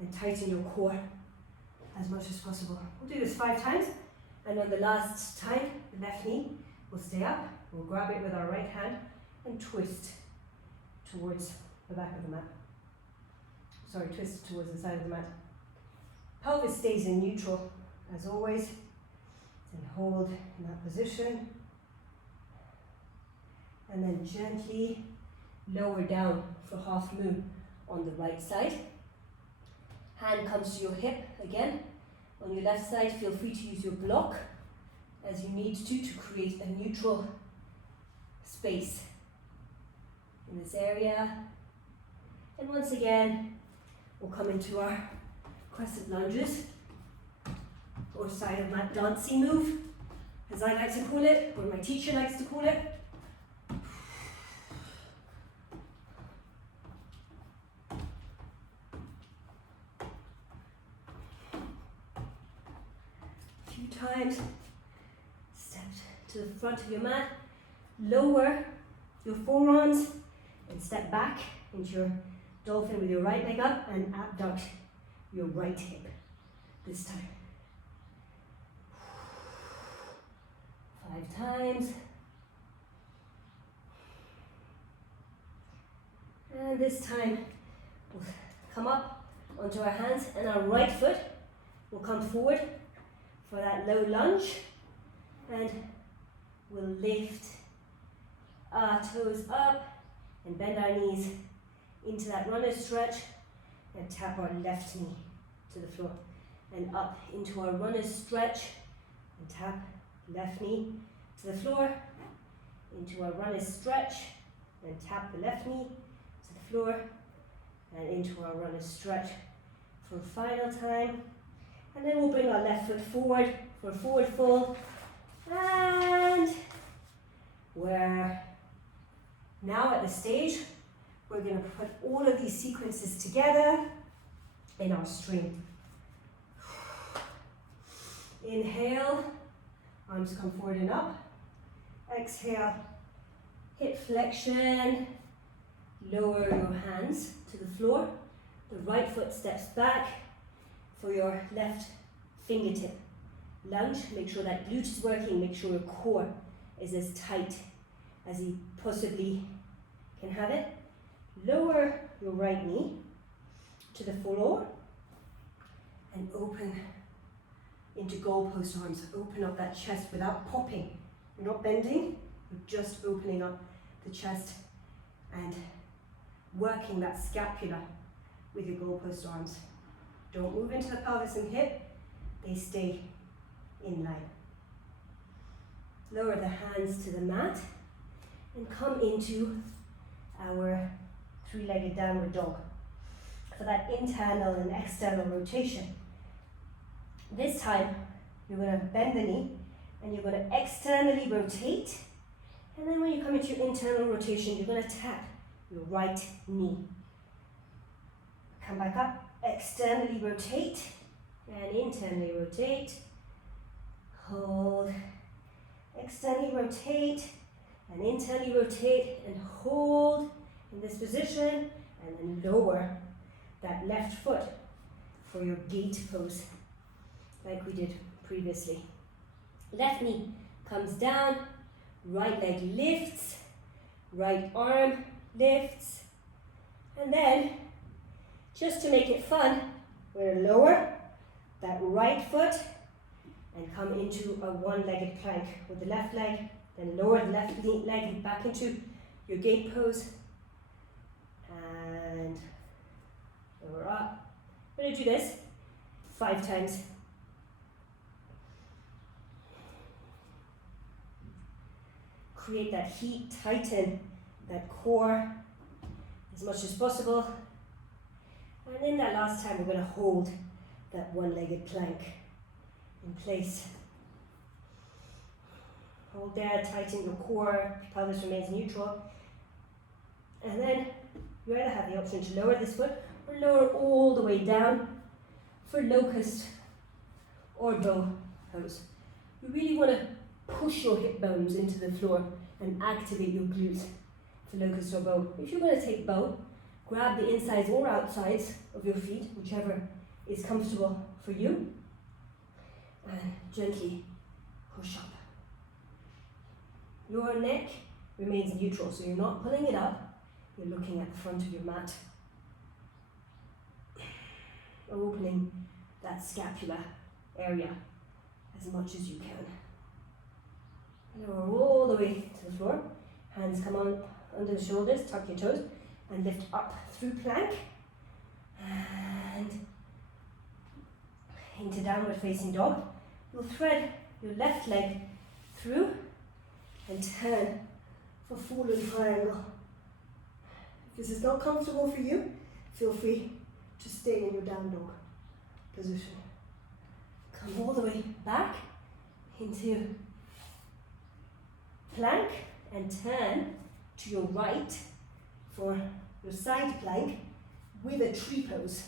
and tighten your core as much as possible. We'll do this 5 times, and on the last time, the left knee will stay up. We'll grab it with our right hand and twist towards the back of the mat. Sorry, twist towards the side of the mat. Pelvis stays in neutral as always, and hold in that position. And then gently lower down for half moon on the right side. Hand comes to your hip again. On your left side, feel free to use your block as you need to create a neutral space in this area. And once again, we'll come into our crescent lunges, or side of mat dancing move, as I like to call it, or my teacher likes to call it. A few times, step to the front of your mat, lower your forearms, and step back into your dolphin with your right leg up and abduct your right hip this time. 5 times. And this time we'll come up onto our hands and our right foot will come forward for that low lunge, and we'll lift our toes up and bend our knees into that runner's stretch and tap our left knee to the floor, and up into our runner's stretch and tap left knee to the floor, into our runner's stretch and tap the left knee to the floor, and into our runner's stretch for a final time. And then we'll bring our left foot forward for a forward fold, and we're now at the stage we're going to put all of these sequences together in our stream. Inhale, arms come forward and up. Exhale, hip flexion, lower your hands to the floor. The right foot steps back for your left fingertip lunge. Make sure that glute is working, make sure your core is as tight as you possibly can have it. Lower your right knee to the floor and open into goalpost arms. Open up that chest without popping. You're not bending, you're just opening up the chest and working that scapula with your goalpost arms. Don't move into the pelvis and hip, they stay in line. Lower the hands to the mat and come into our 3-legged downward dog for that internal and external rotation. This time, you're going to bend the knee and you're going to externally rotate, and then when you come into your internal rotation, you're going to tap your right knee. Come back up, externally rotate and internally rotate. Hold, externally rotate and internally rotate, and hold in this position, and then lower that left foot for your gate pose like we did previously. Left knee comes down, right leg lifts, right arm lifts, and then just to make it fun, we're going to lower that right foot and come into a one-legged plank with the left leg, then lower the left leg back into your gate pose, and lower up. We're going to do this 5 times. Create that heat, tighten that core as much as possible. And in that last time, we're going to hold that one-legged plank in place. Hold there, tighten your core, pelvis remains neutral. And then you either have the option to lower this foot or lower all the way down for locust or bow pose. You really want to push your hip bones into the floor and activate your glutes for locust or bow. If you're going to take bow, grab the insides or outsides of your feet, whichever is comfortable for you, and gently push up. Your neck remains neutral, so you're not pulling it up, you're looking at the front of your mat. Opening that scapula area as much as you can. Lower all the way to the floor. Hands come on under the shoulders, tuck your toes, and lift up through plank. And into downward facing dog. You'll thread your left leg through and turn a fallen triangle. If this is not comfortable for you, feel free to stay in your down dog position. Come all the way back into plank and turn to your right for your side plank with a tree pose.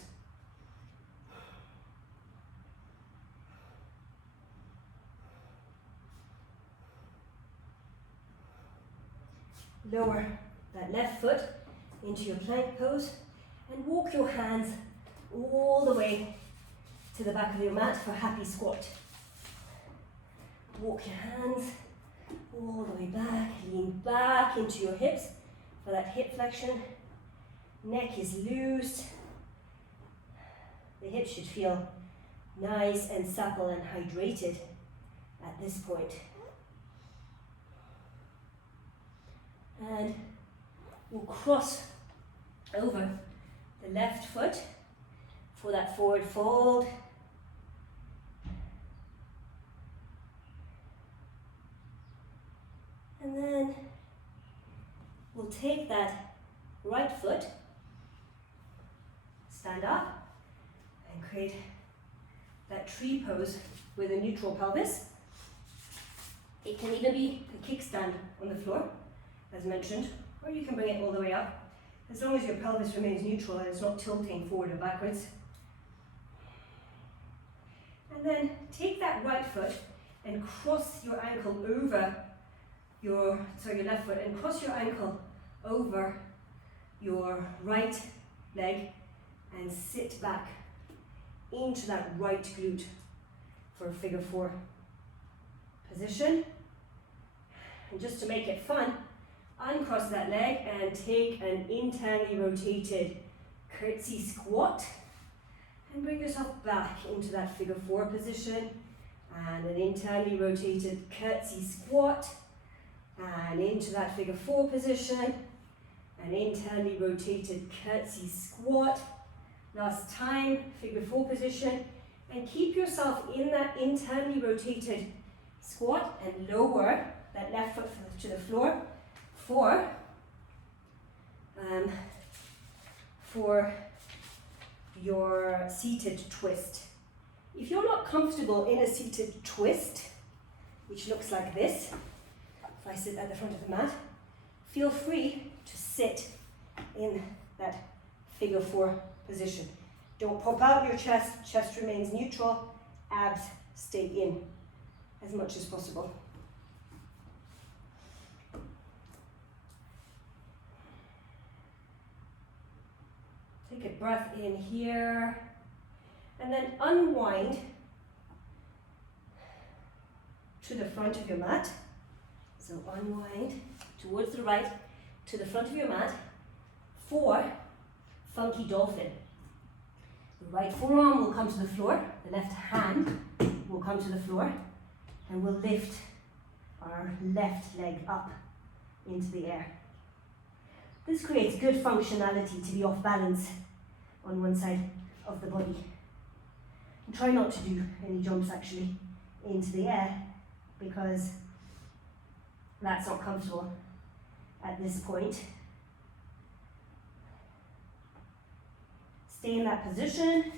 Lower that left foot into your plank pose and walk your hands all the way to the back of your mat for happy squat. Walk your hands all the way back, lean back into your hips for that hip flexion. Neck is loose. The hips should feel nice and supple and hydrated at this point. And we'll cross over the left foot for that forward fold. And then we'll take that right foot, stand up, and create that tree pose with a neutral pelvis. It can even be a kickstand on the floor, as mentioned, or you can bring it all the way up, as long as your pelvis remains neutral and it's not tilting forward or backwards. And then take that right foot and cross your ankle over your left foot, and cross your ankle over your right leg and sit back into that right glute for a figure four position. And just to make it fun, uncross that leg and take an internally rotated curtsy squat and bring yourself back into that figure four position, and an internally rotated curtsy squat and into that figure four position, an internally rotated curtsy squat. Last time, figure four position, and keep yourself in that internally rotated squat and lower that left foot to the floor for your seated twist. If you're not comfortable in a seated twist, which looks like this, if I sit at the front of the mat, feel free to sit in that figure four position. Don't pop out your chest, chest remains neutral, abs stay in as much as possible. Take a breath in here, and then unwind to the front of your mat. So unwind towards the right, to the front of your mat for funky dolphin. The right forearm will come to the floor, the left hand will come to the floor, and we'll lift our left leg up into the air. This creates good functionality to be off balance on one side of the body. And try not to do any jumps actually into the air, because that's not comfortable at this point. Stay in that position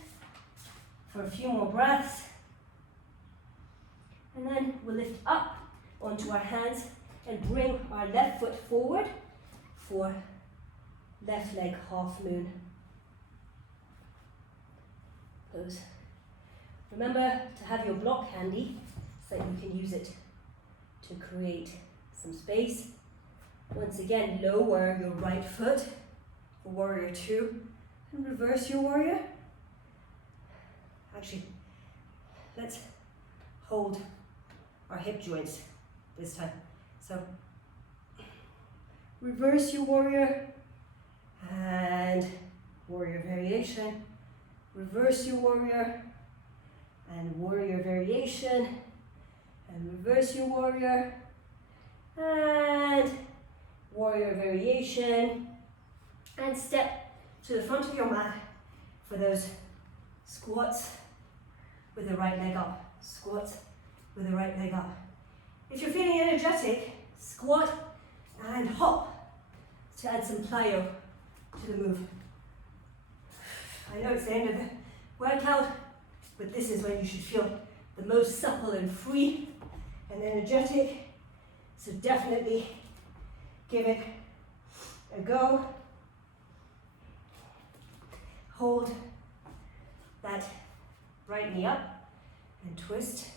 for a few more breaths, and then we'll lift up onto our hands and bring our left foot forward for left leg half moon pose. Remember to have your block handy so that you can use it to create some space. Once again, lower your right foot for warrior two and reverse your warrior. Actually, let's hold our hip joints this time. So reverse your warrior and warrior variation. Reverse your warrior and warrior variation, and reverse your warrior and warrior variation, and step to the front of your mat for those squats with the right leg up. Squats with the right leg up. If you're feeling energetic, squat and hop to add some plyo to the move. I know it's the end of the workout, but this is when you should feel the most supple and free and energetic. So definitely give it a go. Hold that right knee up and twist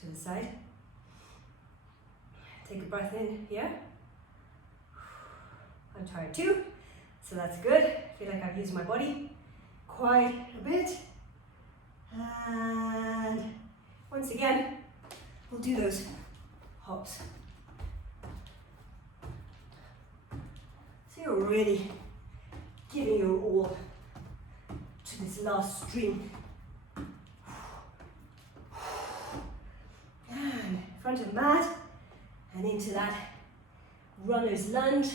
to the side. Take a breath in here. I'm tired too, so that's good. I feel like I've used my body quite a bit. And once again, we'll do those hops. So you're really giving your all to this last string. And front of mat and into that runner's lunge.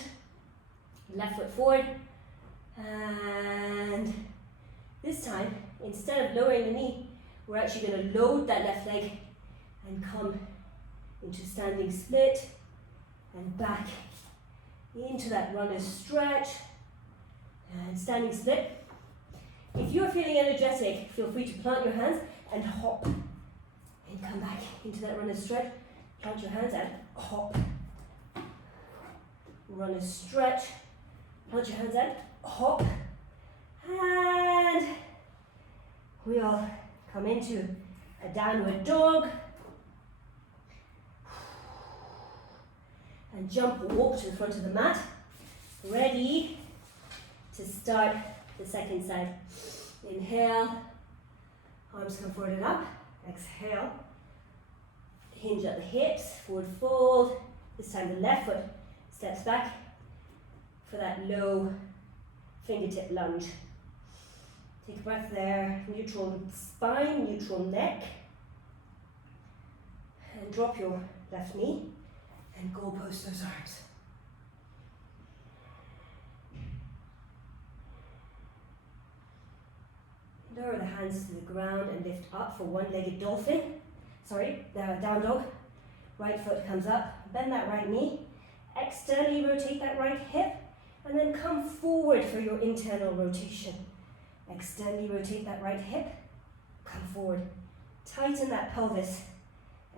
Left foot forward. And this time, instead of lowering the knee, we're actually going to load that left leg and come into standing split and back into that runner's stretch and standing split. If you're feeling energetic, feel free to plant your hands and hop and come back into that runner's stretch. Plant your hands and hop. Runner's stretch. Plant your hands and hop. And we'll come into a downward dog. And jump or walk to the front of the mat. Ready to start the second side. Inhale, arms come forward and up. Exhale, hinge at the hips, forward fold. This time the left foot steps back for that low fingertip lunge. Take a breath there, neutral spine, neutral neck. And drop your left knee and go post those arms. Lower the hands to the ground and lift up for one-legged dolphin. Down dog. Right foot comes up, bend that right knee, externally rotate that right hip, and then come forward for your internal rotation. Externally rotate that right hip, come forward. Tighten that pelvis.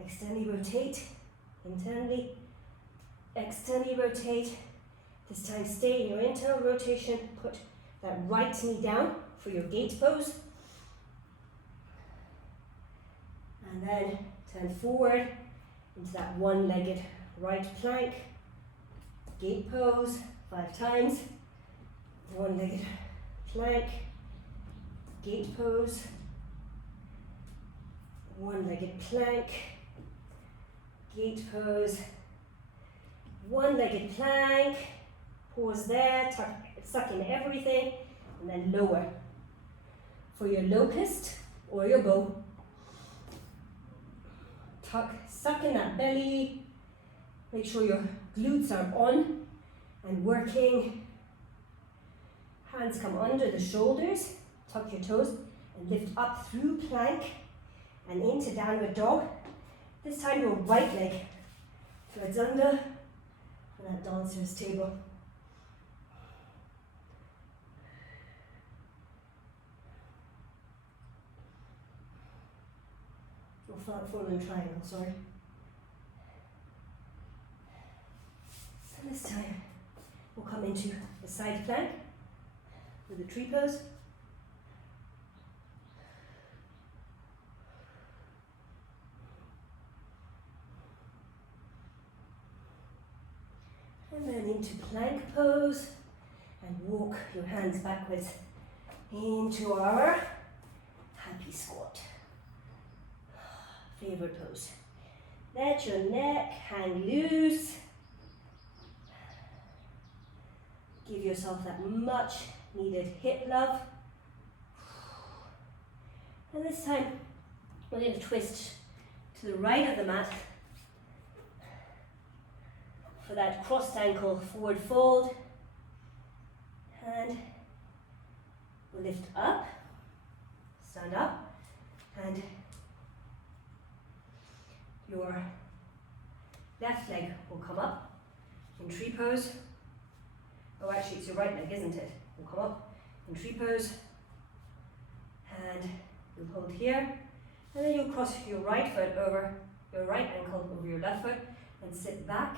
Externally rotate, internally, externally rotate. This time stay in your internal rotation. Put that right knee down for your gate pose. And then turn forward into that one-legged right plank. Gate pose 5 times. One-legged plank. Gate pose. One-legged plank. Gate pose. One-legged plank. Pause there, suck in everything, and then lower. For your locust or your bow, suck in that belly. Make sure your glutes are on and working. Hands come under the shoulders. Tuck your toes and lift up through plank and into downward dog. This time your right leg threads under on that dancer's table. Fallen triangle, sorry. And this time we'll come into a side plank with a tree pose. And then into plank pose and walk your hands backwards into our happy squat. Favorite pose. Let your neck hang loose. Give yourself that much needed hip love. And this time we're going to twist to the right of the mat for that crossed ankle forward fold. And we'll lift up, stand up, and your left leg will come up in tree pose. Oh, actually it's your right leg, isn't it? Will come up in tree pose. And you'll hold here. And then you'll cross your right foot over your right ankle over your left foot and sit back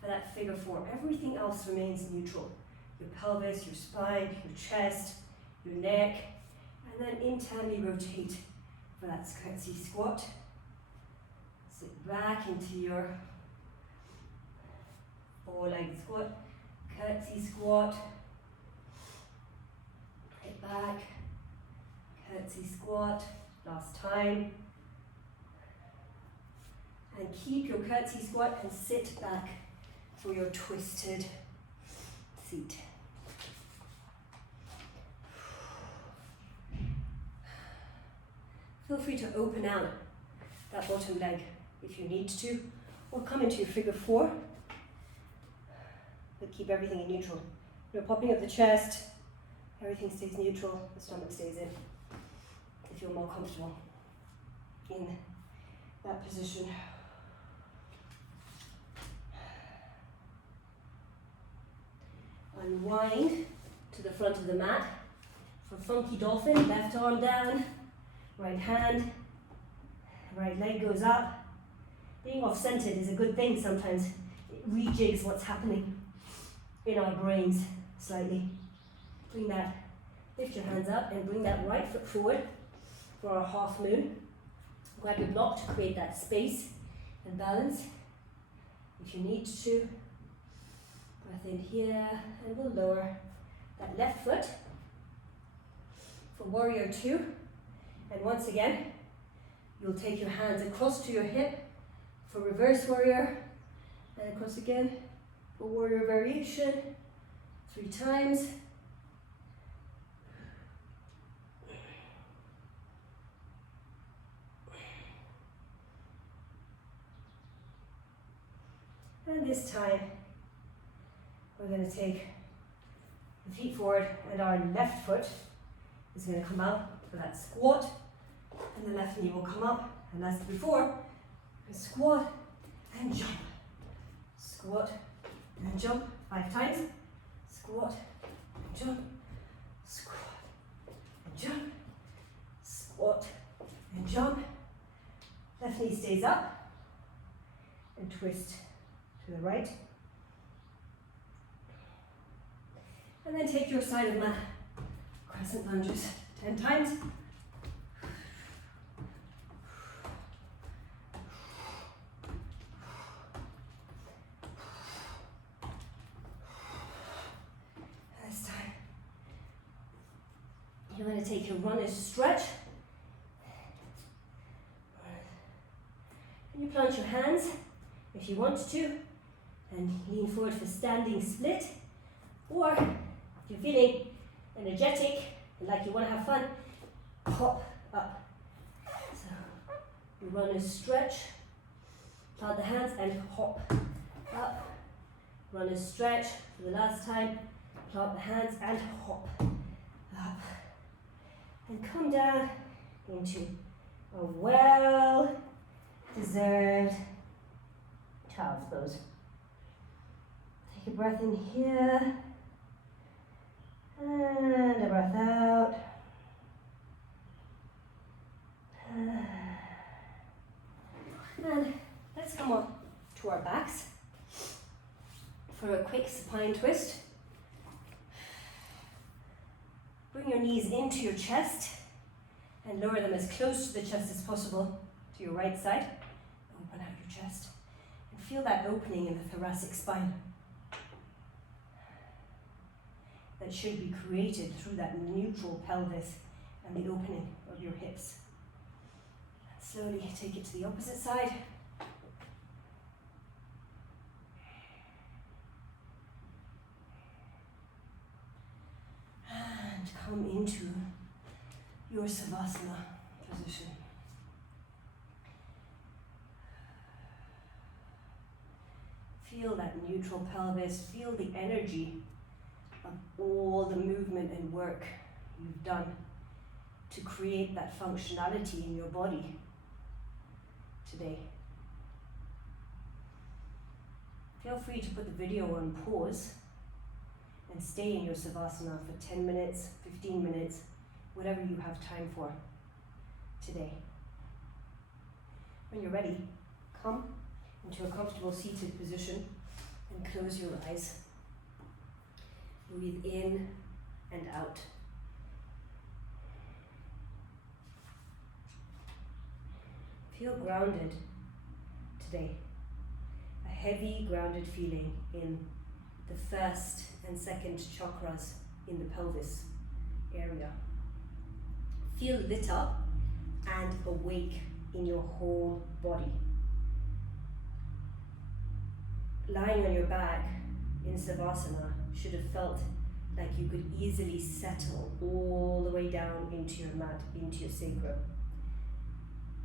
for that figure four. Everything else remains neutral. Your pelvis, your spine, your chest, your neck. And then internally rotate for that curtsy squat. Sit back into your four-legged squat, curtsy squat, hit back, curtsy squat, last time. And keep your curtsy squat and sit back for your twisted seat. Feel free to open out that bottom leg if you need to, or come into your figure four, but keep everything in neutral. No popping of the chest, everything stays neutral, the stomach stays in. If you're more comfortable in that position. Unwind to the front of the mat for funky dolphin, left arm down, right hand, right leg goes up. Being off-centered is a good thing sometimes. It rejigs what's happening in our brains slightly. Bring that, lift your hands up and bring that right foot forward for our half moon. Grab your block to create that space and balance. If you need to, breath in here and we'll lower that left foot for warrior two. And once again, you'll take your hands across to your hip for reverse warrior and across again for warrior variation 3 times. And this time, we're going to take the feet forward and our left foot is going to come out for that squat and the left knee will come up. And as before, squat and jump. Squat and jump 5 times. Squat and jump. Squat and jump. Squat and jump. Left knee stays up and twist to the right. And then take your side of mat crescent lunges 10 times. This time, you're going to take your runner's stretch. And you plant your hands if you want to, and lean forward for standing split. Or if you're feeling energetic and like you want to have fun, hop up. So you run a stretch, plant the hands and hop up. Run a stretch for the last time, plant the hands and hop up. And come down into a well-deserved child's pose. Take a breath in here. And a breath out. And let's come on to our backs for a quick supine twist. Bring your knees into your chest and lower them as close to the chest as possible to your right side. Open out your chest and feel that opening in the thoracic spine. That should be created through that neutral pelvis and the opening of your hips. And slowly take it to the opposite side. And come into your Savasana position. Feel that neutral pelvis, feel the energy of all the movement and work you've done to create that functionality in your body today. Feel free to put the video on pause and stay in your Savasana for 10 minutes, 15 minutes, whatever you have time for today. When you're ready, come into a comfortable seated position and close your eyes. Breathe in and out. Feel grounded today. A heavy grounded feeling in the first and second chakras in the pelvis area. Feel lit up and awake in your whole body. Lying on your back in Savasana should have felt like you could easily settle all the way down into your mat, into your sacrum,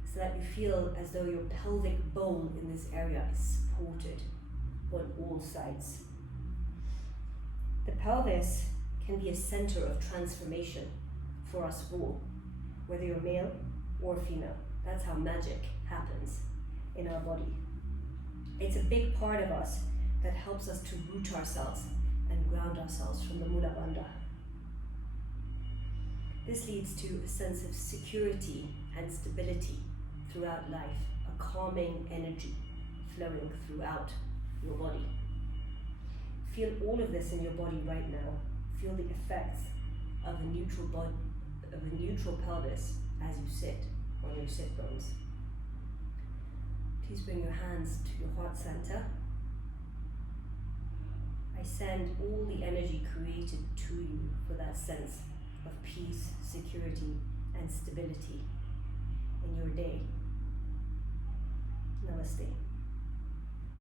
so that you feel as though your pelvic bowl in this area is supported on all sides. The pelvis can be a center of transformation for us all, whether you're male or female. That's how magic happens in our body. It's a big part of us that helps us to root ourselves and ground ourselves from the Mula Bandha. This leads to a sense of security and stability throughout life, a calming energy flowing throughout your body. Feel all of this in your body right now. Feel the effects of a neutral body, of a neutral pelvis as you sit on your sit bones. Please bring your hands to your heart center. I send all the energy created to you for that sense of peace, security, and stability in your day. Namaste.